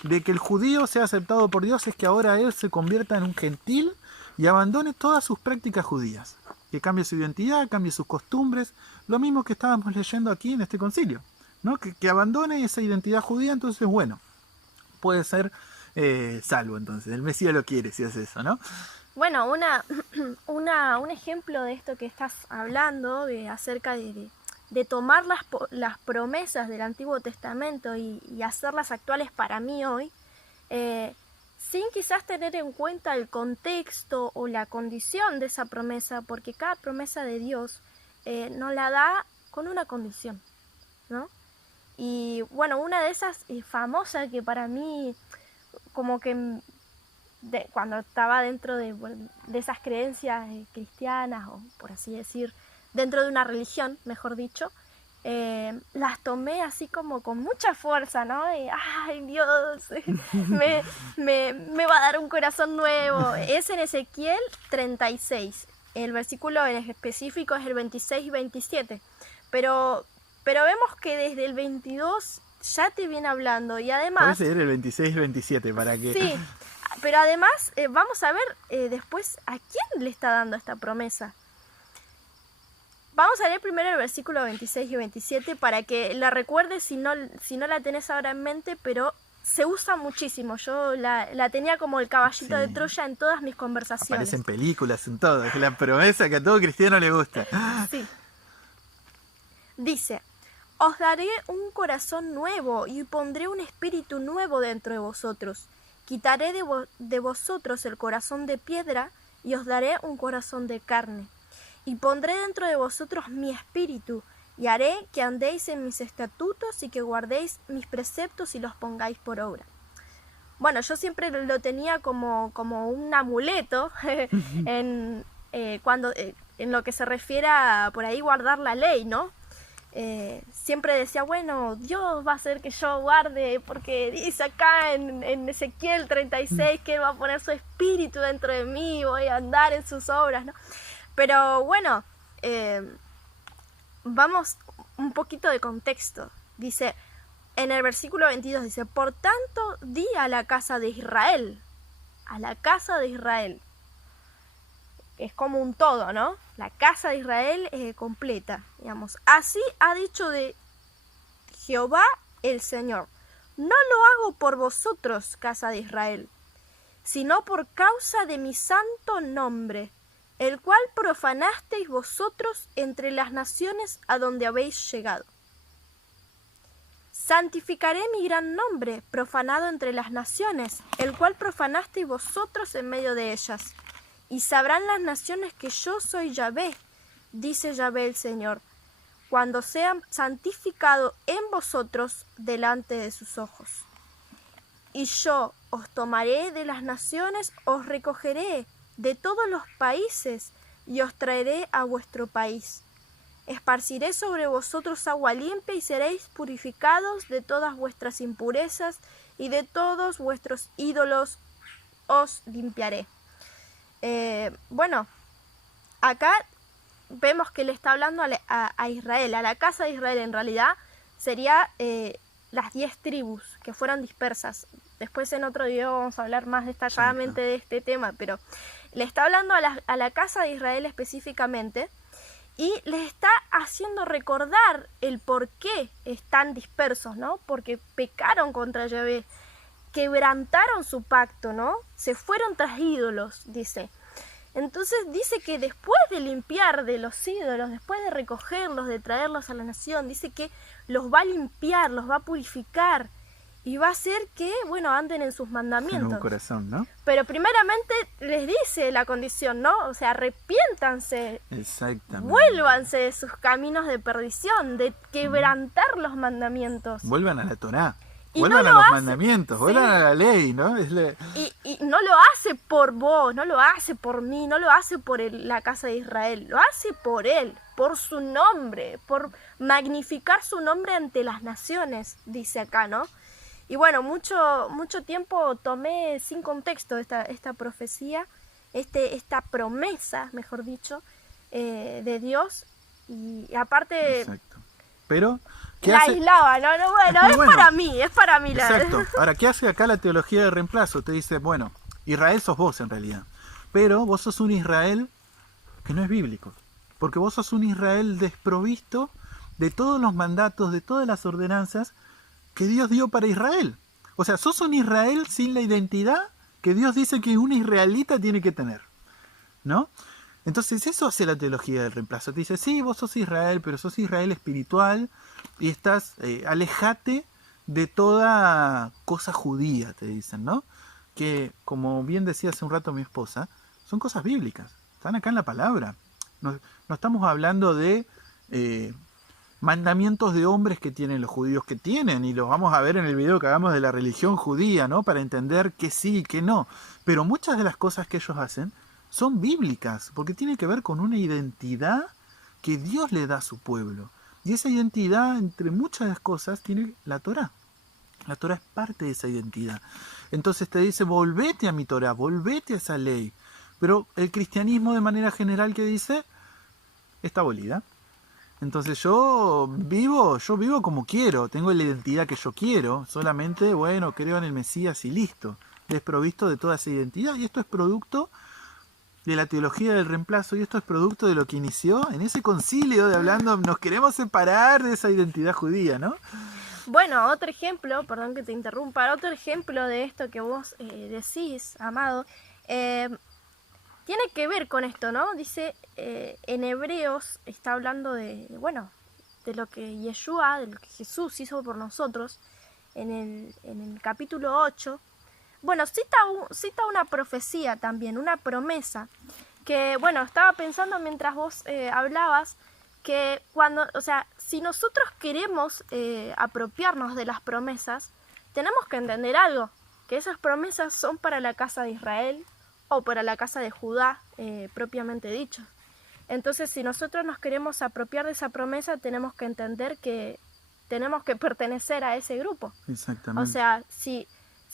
de que el judío sea aceptado por Dios es que ahora él se convierta en un gentil y abandone todas sus prácticas judías, que cambie su identidad, cambie sus costumbres, lo mismo que estábamos leyendo aquí en este concilio, ¿no? Que abandone esa identidad judía, entonces bueno, puede ser salvo entonces, el Mesías lo quiere si hace eso, ¿no? Bueno, un ejemplo de esto que estás hablando, acerca de tomar las promesas del Antiguo Testamento y hacerlas actuales para mí hoy, sin quizás tener en cuenta el contexto o la condición de esa promesa, porque cada promesa de Dios nos la da con una condición, ¿no? Y bueno, una de esas famosas que para mí, como que cuando estaba dentro de esas creencias cristianas, o por así decir, dentro de una religión, mejor dicho, las tomé así como con mucha fuerza, ¿no? ¡Ay, Dios! me va a dar un corazón nuevo. Es en Ezequiel 36. El versículo en específico es el 26 y 27. Pero vemos que desde el 22 ya te viene hablando y además... Puede ser el 26 y 27 para que... Sí, pero además vamos a ver después a quién le está dando esta promesa. Vamos a leer primero el versículo 26 y 27 para que la recuerdes si no la tenés ahora en mente, pero se usa muchísimo. Yo la tenía como el caballito de Troya en todas mis conversaciones. Aparece en películas, en todo. Es la promesa que a todo cristiano le gusta. Sí. Dice: os daré un corazón nuevo y pondré un espíritu nuevo dentro de vosotros. Quitaré de vosotros el corazón de piedra y os daré un corazón de carne. Y pondré dentro de vosotros mi espíritu, y haré que andéis en mis estatutos y que guardéis mis preceptos y los pongáis por obra. Bueno, yo siempre lo tenía como un amuleto en lo que se refiere a por ahí guardar la ley, ¿no? siempre decía, bueno, Dios va a hacer que yo guarde, porque dice acá en Ezequiel 36 que Él va a poner su espíritu dentro de mí, voy a andar en sus obras, ¿no? Pero bueno, vamos un poquito de contexto. Dice, en el versículo 22 dice, por tanto di a la casa de Israel, es como un todo, ¿no? La casa de Israel completa, digamos. Así ha dicho de Jehová el Señor, no lo hago por vosotros, casa de Israel, sino por causa de mi santo nombre, el cual profanasteis vosotros entre las naciones a donde habéis llegado. Santificaré mi gran nombre, profanado entre las naciones, el cual profanasteis vosotros en medio de ellas. Y sabrán las naciones que yo soy Yahvé, dice Yahvé el Señor, cuando sean santificado en vosotros delante de sus ojos. Y yo os tomaré de las naciones, os recogeré de todos los países y os traeré a vuestro país. Esparciré sobre vosotros agua limpia y seréis purificados de todas vuestras impurezas y de todos vuestros ídolos os limpiaré. Bueno, acá vemos que le está hablando a Israel, a la casa de Israel. En realidad sería las 10 tribus que fueron dispersas. Después en otro video vamos a hablar más detalladamente de este tema, pero le está hablando a la casa de Israel específicamente y les está haciendo recordar el por qué están dispersos, ¿no? Porque pecaron contra Yahvé, quebrantaron su pacto, ¿no? Se fueron tras ídolos, dice. Entonces dice que después de limpiar de los ídolos, después de recogerlos, de traerlos a la nación, dice que los va a limpiar, los va a purificar y va a hacer que, bueno, anden en sus mandamientos. En un corazón, ¿no? Pero primeramente les dice la condición, ¿no? O sea, arrepiéntanse. Exactamente. Vuélvanse de sus caminos de perdición, de quebrantar los mandamientos. Vuelvan a la Torá. Y Vuelvan no a los hace, mandamientos, sí. Vuelvan a la ley, ¿no? Y no lo hace por vos, no lo hace por mí, no lo hace por la casa de Israel, lo hace por Él, por su nombre, por magnificar su nombre ante las naciones, dice acá, ¿no? Y bueno, mucho tiempo tomé sin contexto esta profecía, esta promesa, mejor dicho, de Dios, y aparte... Exacto. Pero... la aislaba, ¿no? Bueno, es para mí. Exacto. Ahora, ¿qué hace acá la teología de reemplazo? Te dice, bueno, Israel sos vos en realidad, pero vos sos un Israel que no es bíblico, porque vos sos un Israel desprovisto de todos los mandatos, de todas las ordenanzas que Dios dio para Israel. O sea, sos un Israel sin la identidad que Dios dice que un israelita tiene que tener, ¿no? Entonces eso hace la teología del reemplazo. Te dice, sí, vos sos Israel, pero sos Israel espiritual y estás, alejate de toda cosa judía, te dicen, ¿no? Que, como bien decía hace un rato mi esposa, son cosas bíblicas, están acá en la palabra. No estamos hablando de mandamientos de hombres que tienen los judíos que tienen, y los vamos a ver en el video que hagamos de la religión judía, ¿no? Para entender que sí y que no. Pero muchas de las cosas que ellos hacen son bíblicas, porque tiene que ver con una identidad que Dios le da a su pueblo. Y esa identidad, entre muchas de las cosas, tiene la Torá. La Torá es parte de esa identidad. Entonces te dice, volvete a mi Torá, volvete a esa ley. Pero el cristianismo, de manera general, ¿qué dice? Está abolida. Entonces yo vivo como quiero, tengo la identidad que yo quiero, solamente, bueno, creo en el Mesías y listo. Desprovisto de toda esa identidad, y esto es producto de la teología del reemplazo, y esto es producto de lo que inició en ese concilio de hablando, nos queremos separar de esa identidad judía, ¿no? Bueno, otro ejemplo, perdón que te interrumpa, otro ejemplo de esto que vos decís, amado, tiene que ver con esto, ¿no? Dice, en Hebreos está hablando de lo que Yeshua, de lo que Jesús hizo por nosotros, en el capítulo 8. Bueno, cita una profecía también, una promesa, que, bueno, estaba pensando mientras vos hablabas, que si nosotros queremos apropiarnos de las promesas, tenemos que entender algo, que esas promesas son para la casa de Israel o para la casa de Judá, propiamente dicho. Entonces, si nosotros nos queremos apropiar de esa promesa, tenemos que entender que tenemos que pertenecer a ese grupo. Exactamente. O sea, si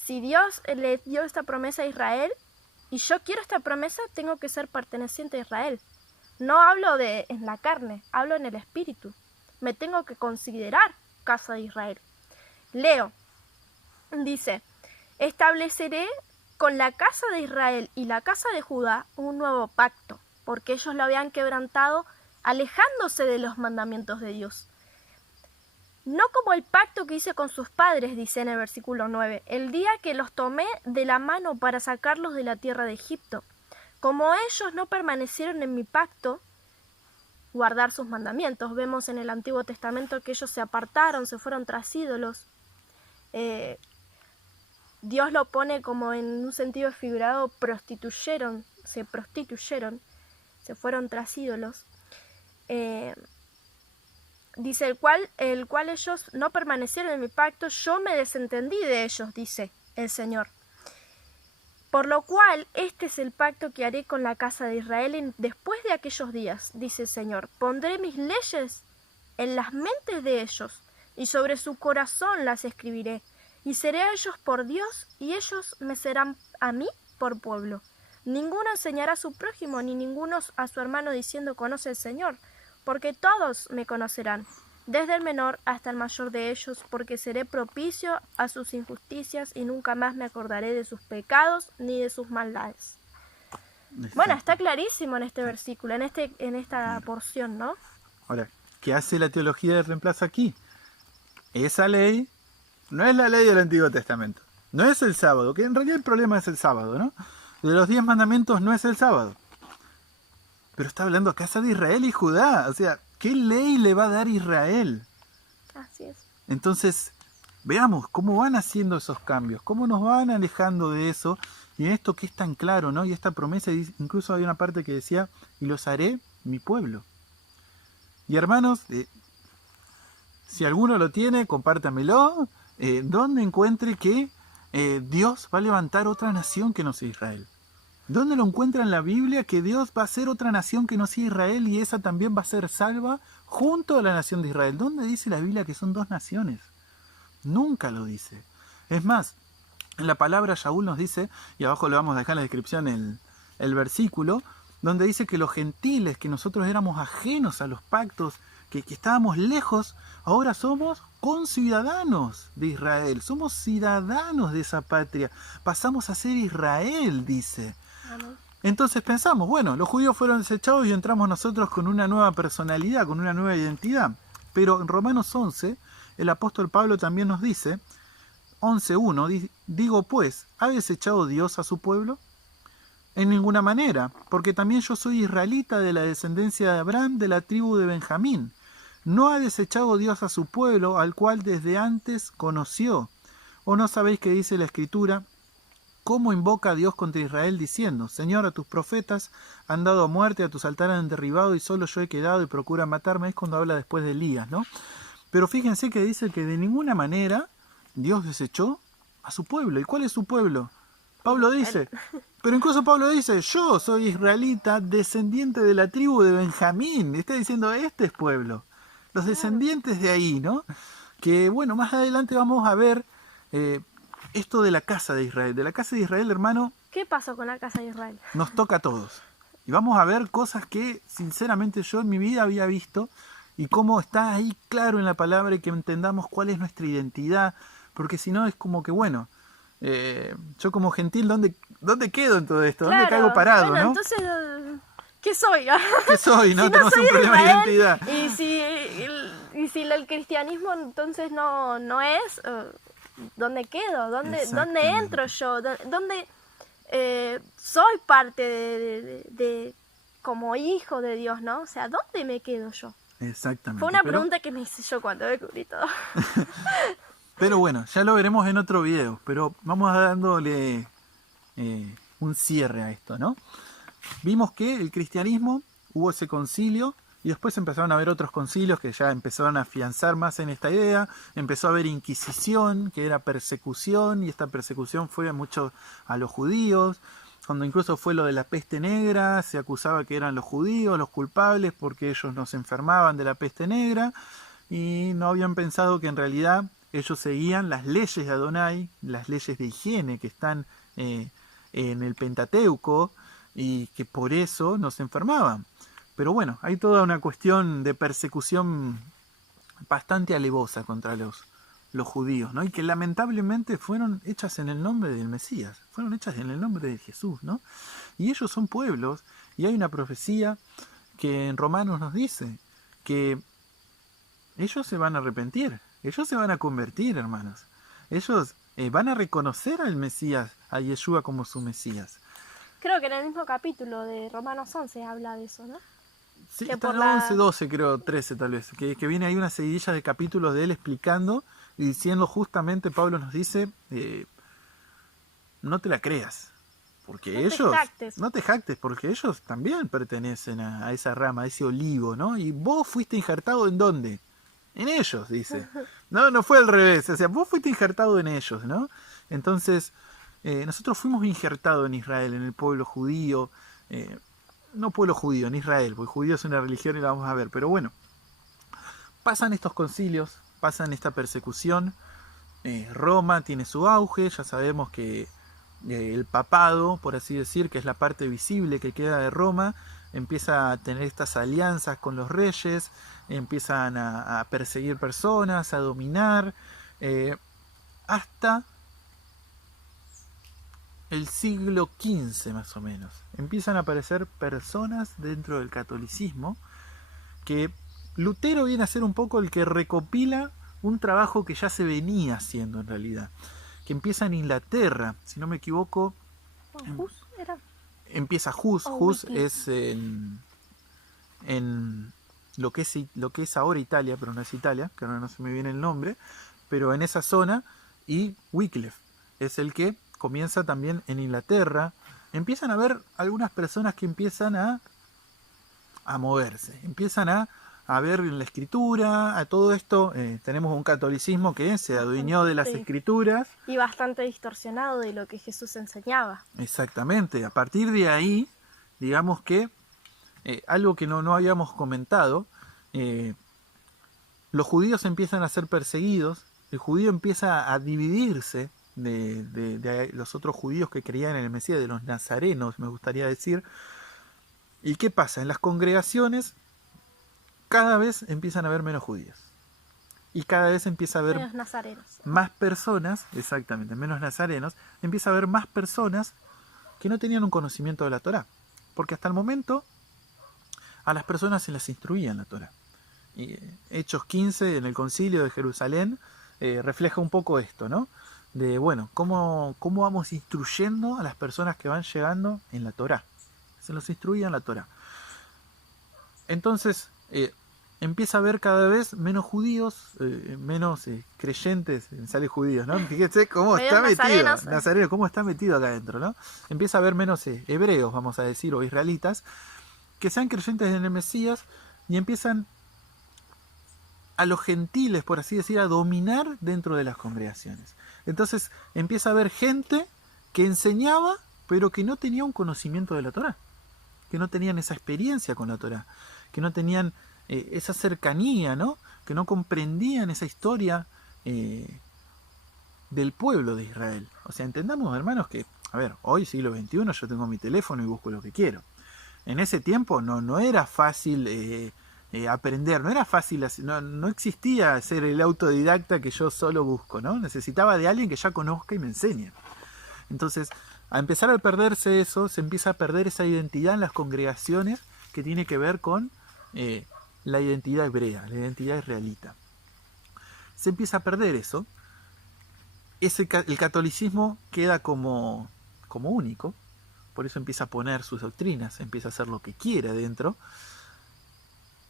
Dios le dio esta promesa a Israel y yo quiero esta promesa, tengo que ser perteneciente a Israel. No hablo de en la carne, hablo en el espíritu. Me tengo que considerar casa de Israel. Leo, dice, estableceré con la casa de Israel y la casa de Judá un nuevo pacto, porque ellos lo habían quebrantado alejándose de los mandamientos de Dios. No como el pacto que hice con sus padres, dice en el versículo 9, el día que los tomé de la mano para sacarlos de la tierra de Egipto. Como ellos no permanecieron en mi pacto, guardar sus mandamientos. Vemos en el Antiguo Testamento que ellos se apartaron, se fueron tras ídolos. Dios lo pone como en un sentido figurado, se prostituyeron, se fueron tras ídolos. Dice, el cual ellos no permanecieron en mi pacto, yo me desentendí de ellos, dice el Señor. Por lo cual, este es el pacto que haré con la casa de Israel después de aquellos días, dice el Señor. Pondré mis leyes en las mentes de ellos, y sobre su corazón las escribiré. Y seré a ellos por Dios, y ellos me serán a mí por pueblo. Ninguno enseñará a su prójimo, ni ninguno a su hermano diciendo, conoce al Señor, porque todos me conocerán, desde el menor hasta el mayor de ellos, porque seré propicio a sus injusticias y nunca más me acordaré de sus pecados ni de sus maldades. Exacto. Bueno, está clarísimo en este versículo, en esta porción, ¿no? Ahora, ¿qué hace la teología del reemplazo aquí? Esa ley no es la ley del Antiguo Testamento, no es el sábado, que en realidad el problema es el sábado, ¿no? De los 10 mandamientos no es el sábado. Pero está hablando a casa de Israel y Judá. O sea, ¿qué ley le va a dar Israel? Así es. Entonces, veamos cómo van haciendo esos cambios, cómo nos van alejando de eso. Y en esto que es tan claro, ¿no? Y esta promesa, incluso había una parte que decía, y los haré mi pueblo. Y hermanos, si alguno lo tiene, compártamelo. Donde encuentre que Dios va a levantar otra nación que no sea Israel. ¿Dónde lo encuentra en la Biblia que Dios va a ser otra nación que no sea Israel y esa también va a ser salva junto a la nación de Israel? ¿Dónde dice la Biblia que son dos naciones? Nunca lo dice. Es más, en la palabra Shaul nos dice, y abajo le vamos a dejar en la descripción el versículo, donde dice que los gentiles, que nosotros éramos ajenos a los pactos, que estábamos lejos, ahora somos conciudadanos de Israel, somos ciudadanos de esa patria, pasamos a ser Israel, dice. Entonces pensamos, bueno, los judíos fueron desechados y entramos nosotros con una nueva personalidad, con una nueva identidad. Pero en Romanos 11, el apóstol Pablo también nos dice, 11.1, digo pues, ¿ha desechado Dios a su pueblo? En ninguna manera, porque también yo soy israelita de la descendencia de Abraham, de la tribu de Benjamín. ¿No ha desechado Dios a su pueblo, al cual desde antes conoció? ¿O no sabéis qué dice la Escritura? ¿Cómo invoca a Dios contra Israel diciendo, Señor, a tus profetas han dado muerte, a tus altares han derribado y solo yo he quedado y procura matarme? Es cuando habla después de Elías, ¿no? Pero fíjense que dice que de ninguna manera Dios desechó a su pueblo. ¿Y cuál es su pueblo? Pablo dice, pero incluso Pablo dice, yo soy israelita, descendiente de la tribu de Benjamín. Está diciendo, este es pueblo. Los descendientes de ahí, ¿no? Que bueno, más adelante vamos a ver esto de la casa de Israel. De la casa de Israel, hermano. ¿Qué pasó con la casa de Israel? Nos toca a todos. Y vamos a ver cosas que sinceramente yo en mi vida había visto y cómo está ahí claro en la palabra y que entendamos cuál es nuestra identidad. Porque si no es como que, bueno, yo como gentil, ¿dónde quedo en todo esto? Claro, ¿Dónde caigo parado, bueno, no? Entonces, ¿qué soy? ¿Qué soy? ¿No? Si no Tenemos soy un problema de Israel, identidad. Y si el cristianismo entonces no es, ¿dónde quedo? ¿Dónde entro yo? ¿Dónde soy parte de como hijo de Dios, ¿no? O sea, ¿dónde me quedo yo? Exactamente. Fue una pregunta que me hice yo cuando descubrí todo. Pero bueno, ya lo veremos en otro video, pero vamos dándole un cierre a esto, ¿no? Vimos que el cristianismo, hubo ese concilio, y después empezaron a haber otros concilios que ya empezaron a afianzar más en esta idea, empezó a haber inquisición, que era persecución, y esta persecución fue mucho a los judíos, cuando incluso fue lo de la peste negra, se acusaba que eran los judíos los culpables porque ellos no se enfermaban de la peste negra y no habían pensado que en realidad ellos seguían las leyes de Adonai, las leyes de higiene que están en el Pentateuco y que por eso no se enfermaban. Pero bueno, hay toda una cuestión de persecución bastante alevosa contra los judíos, ¿no? Y que lamentablemente fueron hechas en el nombre del Mesías, fueron hechas en el nombre de Jesús, ¿no? Y ellos son pueblos, y hay una profecía que en Romanos nos dice que ellos se van a arrepentir, ellos se van a convertir, hermanos. Ellos van a reconocer al Mesías, a Yeshua como su Mesías. Creo que en el mismo capítulo de Romanos 11 habla de eso, ¿no? Sí, Que está por en 11, 12, creo, 13 tal vez, que viene ahí una seguidilla de capítulos de él explicando y diciendo justamente, Pablo nos dice, no te la creas, porque No te ellos, jactes. no te jactes, porque ellos también pertenecen a esa rama, a ese olivo, ¿no? Y vos fuiste injertado ¿en dónde? En ellos, dice. No fue al revés, o sea, vos fuiste injertado en ellos, ¿no? Entonces, nosotros fuimos injertados en Israel, en el pueblo judío, no pueblo judío, en Israel, porque judío es una religión y la vamos a ver, pero bueno, pasan estos concilios, pasan esta persecución, Roma tiene su auge, ya sabemos que el papado, por así decir, que es la parte visible que queda de Roma, empieza a tener estas alianzas con los reyes, empiezan a perseguir personas, a dominar, hasta el siglo XV más o menos. Empiezan a aparecer personas dentro del catolicismo que Lutero viene a ser un poco el que recopila un trabajo que ya se venía haciendo en realidad, que empieza en Inglaterra, si no me equivoco. Hus era. Empieza Hus. Hus Wycliffe. es en lo que es ahora Italia, pero no es Italia, que ahora no se me viene el nombre, pero en esa zona, y Wycliffe es el que comienza también en Inglaterra. Empiezan a haber algunas personas que empiezan a moverse, empiezan a ver en la escritura, a todo esto. Tenemos un catolicismo que se adueñó de las escrituras. Y bastante distorsionado de lo que Jesús enseñaba. Exactamente, a partir de ahí, digamos que algo que no habíamos comentado, los judíos empiezan a ser perseguidos, el judío empieza a dividirse de los otros judíos que creían en el Mesías, de los nazarenos, me gustaría decir. ¿Y qué pasa? En las congregaciones cada vez empiezan a haber menos judíos. Y cada vez empieza a haber menos nazarenos. Más personas, exactamente, menos nazarenos, empieza a haber más personas que no tenían un conocimiento de la Torá. Porque hasta el momento a las personas se las instruía en la Torá. Y Hechos 15 en el concilio de Jerusalén refleja un poco esto, ¿no? De, bueno, cómo vamos instruyendo a las personas que van llegando en la Torá. Se los instruía en la Torá. Entonces, empieza a haber cada vez menos judíos, menos creyentes, sale judíos, ¿no? Fíjate cómo está metido, Nazareno, cómo está metido acá adentro, ¿no? Empieza a haber menos hebreos, vamos a decir, o israelitas, que sean creyentes en el Mesías y empiezan a los gentiles, por así decir, a dominar dentro de las congregaciones. Entonces empieza a haber gente que enseñaba, pero que no tenía un conocimiento de la Torá, que no tenían esa experiencia con la Torá, que no tenían esa cercanía, ¿no? Que no comprendían esa historia del pueblo de Israel. O sea, entendamos, hermanos, que, a ver, hoy siglo XXI yo tengo mi teléfono y busco lo que quiero. En ese tiempo no era fácil aprender, no era fácil, no existía ser el autodidacta que yo solo busco, ¿no? Necesitaba de alguien que ya conozca y me enseñe. Entonces, a empezar a perderse eso, se empieza a perder esa identidad en las congregaciones que tiene que ver con la identidad hebrea, la identidad israelita. Se empieza a perder eso. El catolicismo queda como único, por eso empieza a poner sus doctrinas, empieza a hacer lo que quiera dentro.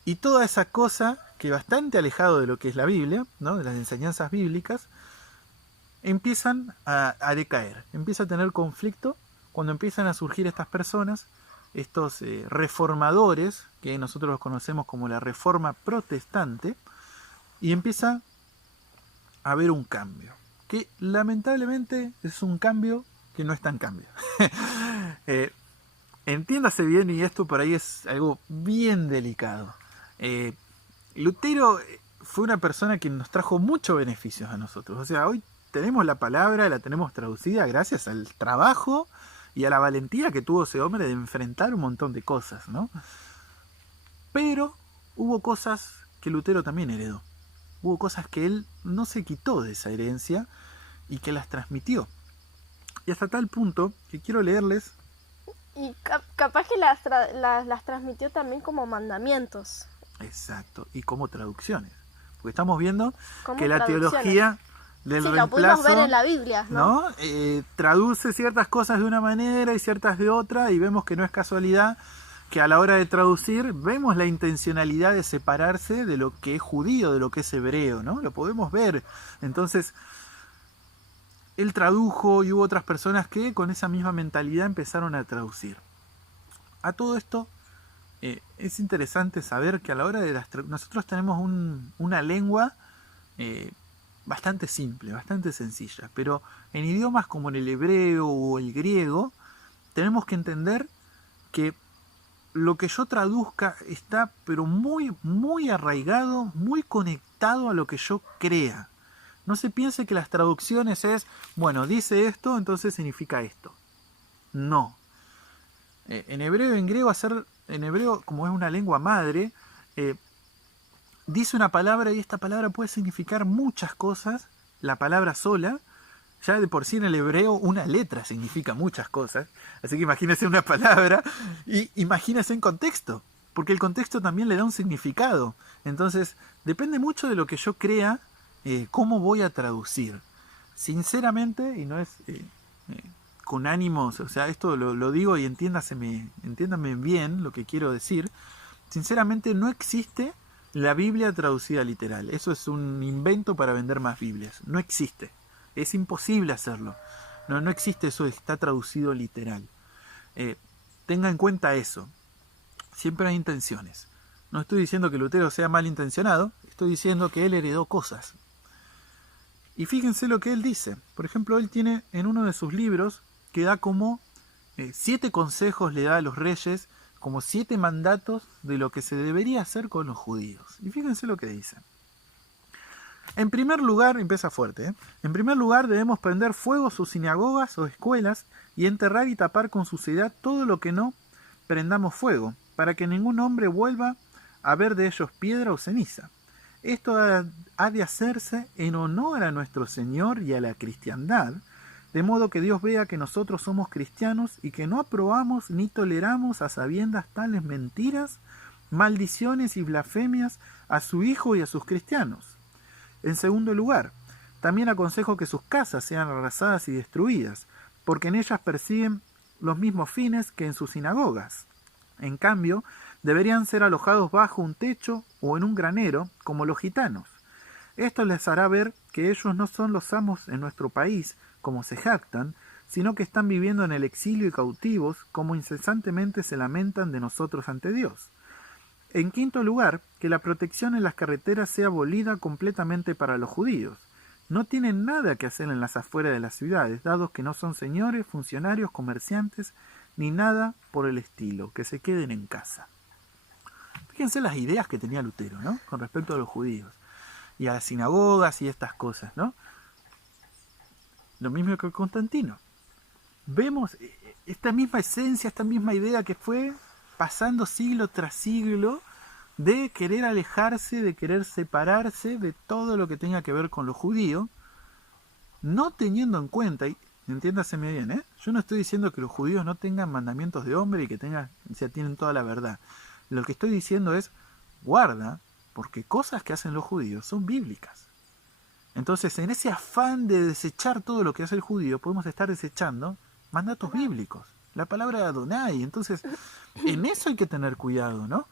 Y toda esa cosa que bastante alejado de lo que es la Biblia, ¿no? De las enseñanzas bíblicas, empiezan a decaer, empieza a tener conflicto cuando empiezan a surgir estas personas, estos reformadores, que nosotros los conocemos como la Reforma Protestante, y empieza a haber un cambio, que lamentablemente es un cambio que no es tan cambio. Eh, Entiéndase bien, y esto por ahí es algo bien delicado. Lutero fue una persona que nos trajo muchos beneficios a nosotros. O sea, hoy tenemos la palabra, la tenemos traducida gracias al trabajo y a la valentía que tuvo ese hombre de enfrentar un montón de cosas, ¿no? Pero hubo cosas que Lutero también heredó. Hubo cosas que él no se quitó de esa herencia y que las transmitió. Y hasta tal punto que quiero leerles. Y capaz que las transmitió también como mandamientos. Exacto, y como traducciones. Porque estamos viendo Como que la teología del reemplazo, lo pudimos ver en la Biblia, ¿no? Traduce ciertas cosas de una manera y ciertas de otra, y vemos que no es casualidad que a la hora de traducir vemos la intencionalidad de separarse de lo que es judío, de lo que es hebreo, ¿no? Lo podemos ver. Entonces, él tradujo y hubo otras personas que con esa misma mentalidad empezaron a traducir. A todo esto, es interesante saber que a la hora de nosotros tenemos una lengua bastante simple, bastante sencilla, pero en idiomas como en el hebreo o el griego, tenemos que entender que lo que yo traduzca está pero muy, muy arraigado, muy conectado a lo que yo crea. No se piense que las traducciones es, bueno, dice esto, entonces significa esto. No. En hebreo y en griego, en hebreo, como es una lengua madre, dice una palabra y esta palabra puede significar muchas cosas. La palabra sola, ya de por sí en el hebreo, una letra significa muchas cosas. Así que imagínese una palabra y imagínese en contexto, porque el contexto también le da un significado. Entonces, depende mucho de lo que yo crea, cómo voy a traducir. Sinceramente, y no es con ánimos, o sea, esto lo digo y entiéndame bien lo que quiero decir. Sinceramente, no existe la Biblia traducida literal. Eso es un invento para vender más Biblias. No existe. Es imposible hacerlo. No existe eso, está traducido literal. Tenga en cuenta eso. Siempre hay intenciones. No estoy diciendo que Lutero sea malintencionado, estoy diciendo que él heredó cosas. Y fíjense lo que él dice. Por ejemplo, él tiene en uno de sus libros que da como 7 consejos, le da a los reyes, como 7 mandatos de lo que se debería hacer con los judíos. Y fíjense lo que dice. En primer lugar, empieza fuerte, en primer lugar debemos prender fuego sus sinagogas o escuelas y enterrar y tapar con suciedad todo lo que no prendamos fuego, para que ningún hombre vuelva a ver de ellos piedra o ceniza. Esto ha de hacerse en honor a nuestro Señor y a la cristiandad, de modo que Dios vea que nosotros somos cristianos y que no aprobamos ni toleramos a sabiendas tales mentiras, maldiciones y blasfemias a su Hijo y a sus cristianos. En segundo lugar, también aconsejo que sus casas sean arrasadas y destruidas, porque en ellas persiguen los mismos fines que en sus sinagogas. En cambio, deberían ser alojados bajo un techo o en un granero, como los gitanos. Esto les hará ver que ellos no son los amos en nuestro país, como se jactan, sino que están viviendo en el exilio y cautivos, como incesantemente se lamentan de nosotros ante Dios. En quinto lugar, que la protección en las carreteras sea abolida completamente para los judíos. No tienen nada que hacer en las afueras de las ciudades, dados que no son señores, funcionarios, comerciantes, ni nada por el estilo, que se queden en casa. Fíjense las ideas que tenía Lutero, ¿no? Con respecto a los judíos, y a las sinagogas y estas cosas, ¿no? Lo mismo que Constantino. Vemos esta misma esencia, esta misma idea que fue pasando siglo tras siglo de querer alejarse, de querer separarse de todo lo que tenga que ver con lo judío, no teniendo en cuenta, y entiéndaseme bien, yo no estoy diciendo que los judíos no tengan mandamientos de hombre y que tienen toda la verdad. Lo que estoy diciendo es, guarda, porque cosas que hacen los judíos son bíblicas. Entonces, en ese afán de desechar todo lo que hace el judío, podemos estar desechando mandatos bíblicos, la palabra de Adonai. Entonces, en eso hay que tener cuidado, ¿no?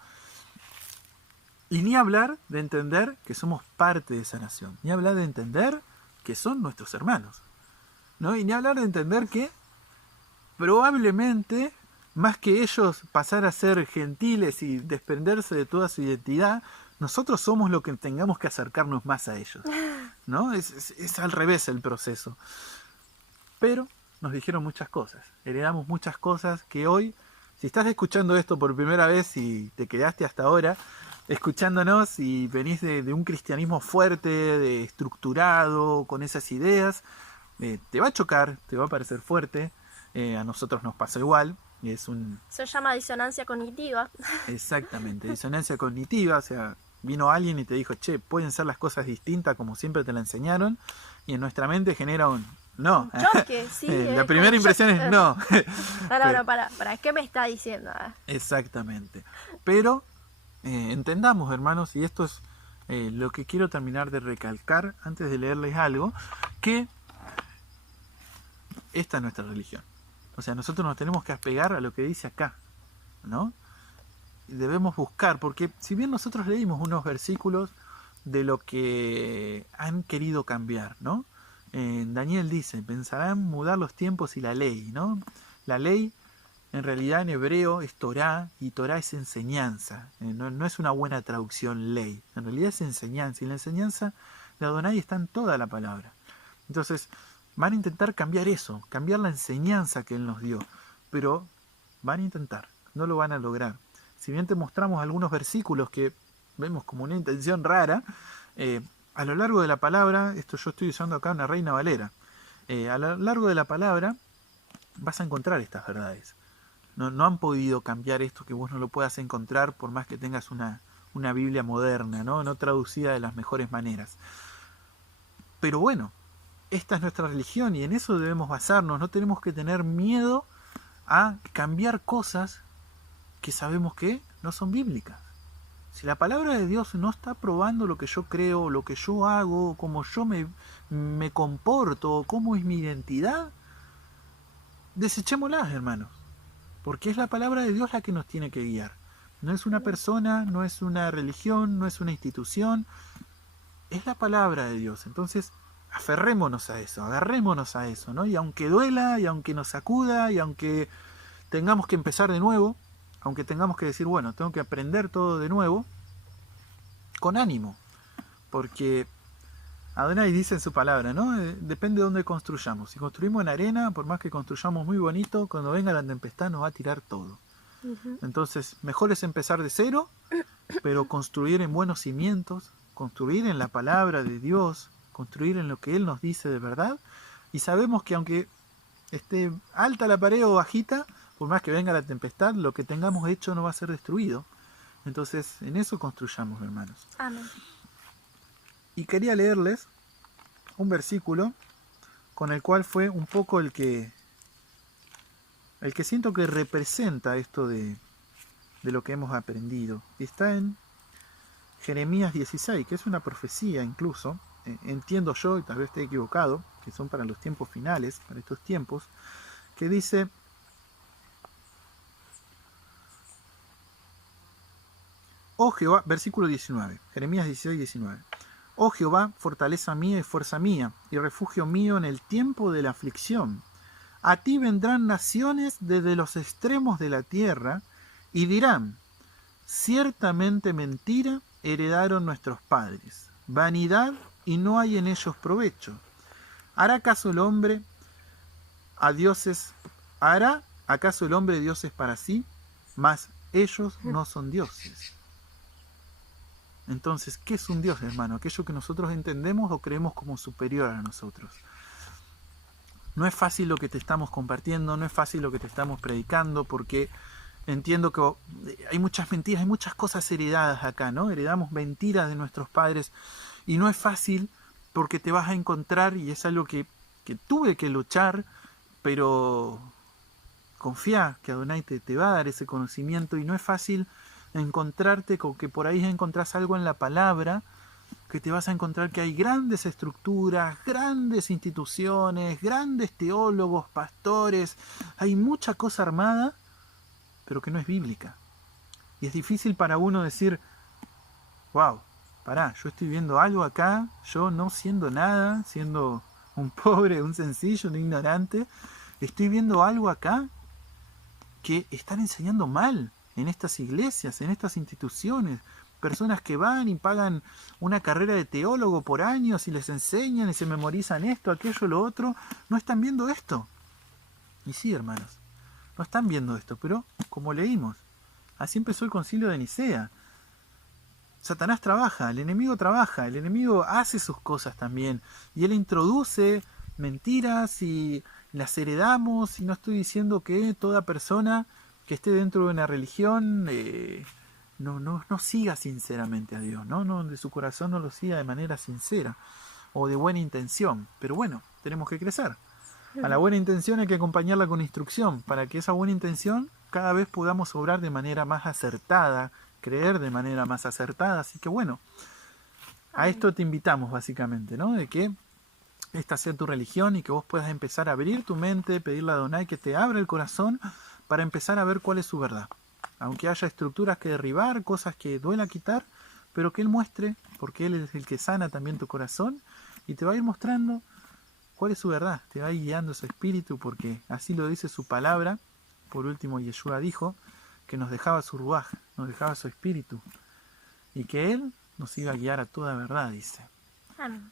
Y ni hablar de entender que somos parte de esa nación, ni hablar de entender que son nuestros hermanos, ¿no? Y ni hablar de entender que probablemente, más que ellos pasar a ser gentiles y desprenderse de toda su identidad, nosotros somos los que tengamos que acercarnos más a ellos, ¿no? Es al revés el proceso. Pero nos dijeron muchas cosas. Heredamos muchas cosas que hoy, si estás escuchando esto por primera vez y te quedaste hasta ahora escuchándonos y venís de un cristianismo fuerte, de estructurado, con esas ideas, te va a chocar, te va a parecer fuerte. A nosotros nos pasa igual. Es un... Se llama disonancia cognitiva. Exactamente, disonancia cognitiva. O sea, vino alguien y te dijo, che, pueden ser las cosas distintas como siempre te la enseñaron. Y en nuestra mente genera un... No. Un choque, sí. La primera impresión es no. No, para, ¿qué me está diciendo? Exactamente. Pero entendamos, hermanos, y esto es lo que quiero terminar de recalcar antes de leerles algo, que esta es nuestra religión. O sea, nosotros nos tenemos que apegar a lo que dice acá, ¿no? Y debemos buscar, porque si bien nosotros leímos unos versículos de lo que han querido cambiar, ¿no? Daniel dice, pensarán mudar los tiempos y la ley, ¿no? La ley, en realidad en hebreo es Torá, y Torá es enseñanza. No es una buena traducción ley, en realidad es enseñanza, y la enseñanza de Adonai está en toda la palabra. Entonces, van a intentar cambiar eso, cambiar la enseñanza que Él nos dio, pero van a intentar, no lo van a lograr. Si bien te mostramos algunos versículos que vemos como una intención rara, a lo largo de la palabra, esto yo estoy usando acá una Reina Valera, a lo largo de la palabra vas a encontrar estas verdades. No han podido cambiar esto que vos no lo puedas encontrar por más que tengas una Biblia moderna, no traducida de las mejores maneras. Pero bueno, esta es nuestra religión y en eso debemos basarnos. No tenemos que tener miedo a cambiar cosas que sabemos que no son bíblicas. Si la palabra de Dios no está probando lo que yo creo, lo que yo hago, cómo yo me comporto, cómo es mi identidad, desechémoslas, hermanos. Porque es la palabra de Dios la que nos tiene que guiar. No es una persona, no es una religión, no es una institución. Es la palabra de Dios. Entonces, aferrémonos a eso, agarrémonos a eso, ¿no? Y aunque duela, y aunque nos sacuda, y aunque tengamos que empezar de nuevo, aunque tengamos que decir, bueno, tengo que aprender todo de nuevo, con ánimo, porque Adonai dice en su palabra, ¿no? Depende de dónde construyamos. Si construimos en arena, por más que construyamos muy bonito, cuando venga la tempestad nos va a tirar todo. Entonces, mejor es empezar de cero, pero construir en buenos cimientos, construir en la palabra de Dios, construir en lo que Él nos dice de verdad, y sabemos que aunque esté alta la pared o bajita, por más que venga la tempestad, lo que tengamos hecho no va a ser destruido. Entonces, en eso construyamos, hermanos. Amén. Y quería leerles un versículo con el cual fue un poco el que siento que representa esto de lo que hemos aprendido. Está en Jeremías 16, que es una profecía incluso, entiendo yo, y tal vez esté equivocado, que son para los tiempos finales, para estos tiempos, que dice: Oh Jehová, versículo 19, Jeremías 16, 19. Oh Jehová, fortaleza mía y fuerza mía, y refugio mío en el tiempo de la aflicción. A ti vendrán naciones desde los extremos de la tierra, y dirán: ciertamente mentira heredaron nuestros padres, vanidad y no hay en ellos provecho. ¿Hará acaso el hombre dioses para sí? Mas ellos no son dioses. Entonces, ¿qué es un Dios, hermano? Aquello que nosotros entendemos o creemos como superior a nosotros. No es fácil lo que te estamos compartiendo, no es fácil lo que te estamos predicando, porque entiendo que hay muchas mentiras, hay muchas cosas heredadas acá, ¿no? Heredamos mentiras de nuestros padres y no es fácil porque te vas a encontrar, y es algo que tuve que luchar, pero confía que Adonai te va a dar ese conocimiento, y no es fácil encontrarte con que por ahí encontrás algo en la palabra, que te vas a encontrar que hay grandes estructuras, grandes instituciones, grandes teólogos, pastores, hay mucha cosa armada, pero que no es bíblica. Y es difícil para uno decir: wow, pará, yo estoy viendo algo acá, yo no siendo nada, siendo un pobre, un sencillo, un ignorante, estoy viendo algo acá que están enseñando mal en estas iglesias, en estas instituciones. Personas que van y pagan una carrera de teólogo por años y les enseñan y se memorizan esto, aquello, lo otro, no están viendo esto. Y sí, hermanos, no están viendo esto, pero como leímos, así empezó el concilio de Nicea. Satanás trabaja, el enemigo hace sus cosas también, y él introduce mentiras y las heredamos, y no estoy diciendo que toda persona que esté dentro de una religión no siga sinceramente a Dios, ¿no? De su corazón no lo siga de manera sincera o de buena intención, pero bueno, tenemos que crecer. A la buena intención hay que acompañarla con instrucción, para que esa buena intención cada vez podamos obrar de manera más acertada, creer de manera más acertada. Así que bueno, a esto te invitamos básicamente, ¿no? De que esta sea tu religión y que vos puedas empezar a abrir tu mente, pedirle a Adonai que te abra el corazón para empezar a ver cuál es su verdad. Aunque haya estructuras que derribar, cosas que duela quitar, pero que Él muestre, porque Él es el que sana también tu corazón y te va a ir mostrando cuál es su verdad, te va a ir guiando su espíritu, porque así lo dice su palabra. Por último, Yeshua dijo que nos dejaba su ruaj, nos dejaba su espíritu, y que Él nos iba a guiar a toda verdad, dice. Amén.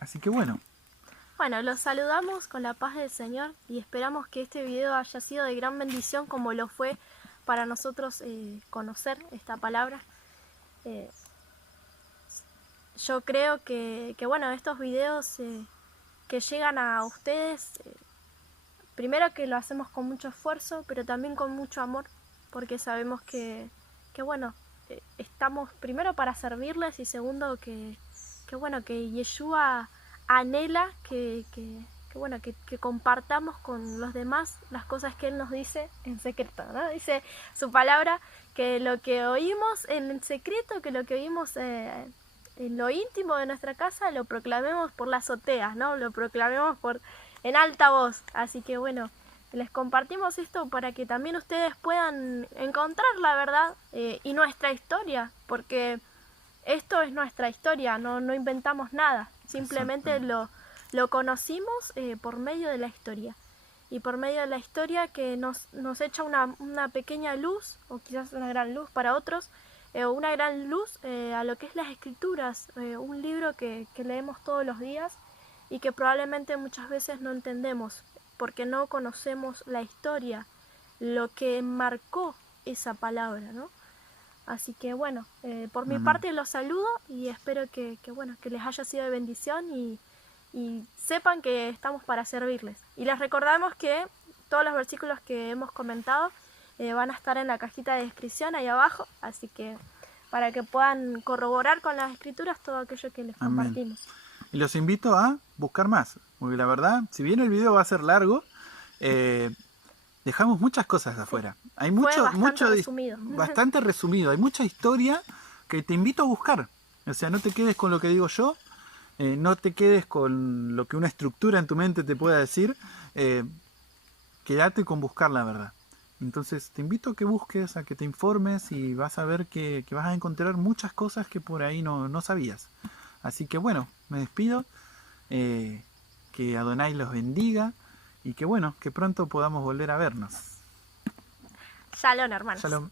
Así que bueno. Bueno, los saludamos con la paz del Señor y esperamos que este video haya sido de gran bendición como lo fue para nosotros conocer esta palabra. Yo creo que bueno, estos videos que llegan a ustedes, primero que lo hacemos con mucho esfuerzo, pero también con mucho amor, porque sabemos que bueno, estamos primero para servirles y segundo que bueno, que Yeshua anhela que compartamos con los demás las cosas que Él nos dice en secreto, ¿no? Dice su palabra que lo que oímos en secreto, que lo que oímos en lo íntimo de nuestra casa, lo proclamemos por las azoteas, ¿no? Lo proclamemos en alta voz. Así que bueno, les compartimos esto para que también ustedes puedan encontrar la verdad y nuestra historia, porque esto es nuestra historia, no inventamos nada, simplemente lo conocimos por medio de la historia. Y por medio de la historia que nos echa una pequeña luz, o quizás una gran luz para otros, una gran luz a lo que es las escrituras, un libro que leemos todos los días y que probablemente muchas veces no entendemos, porque no conocemos la historia, lo que marcó esa palabra, ¿no? Así que bueno, por mi parte los saludo y espero que les haya sido de bendición y sepan que estamos para servirles. Y les recordamos que todos los versículos que hemos comentado van a estar en la cajita de descripción ahí abajo, así que para que puedan corroborar con las escrituras todo aquello que les compartimos. Y los invito a buscar más, porque la verdad, si bien el video va a ser largo, dejamos muchas cosas afuera. Hay bastante resumido. Hay mucha historia que te invito a buscar. O sea, no te quedes con lo que digo yo, no te quedes con lo que una estructura en tu mente te pueda decir. Quédate con buscar la verdad. Entonces te invito a que busques, a que te informes y vas a ver que vas a encontrar muchas cosas que por ahí no sabías. Así que bueno, me despido. Que Adonai los bendiga. Y que bueno, que pronto podamos volver a vernos. Shalom, hermanos. Shalom.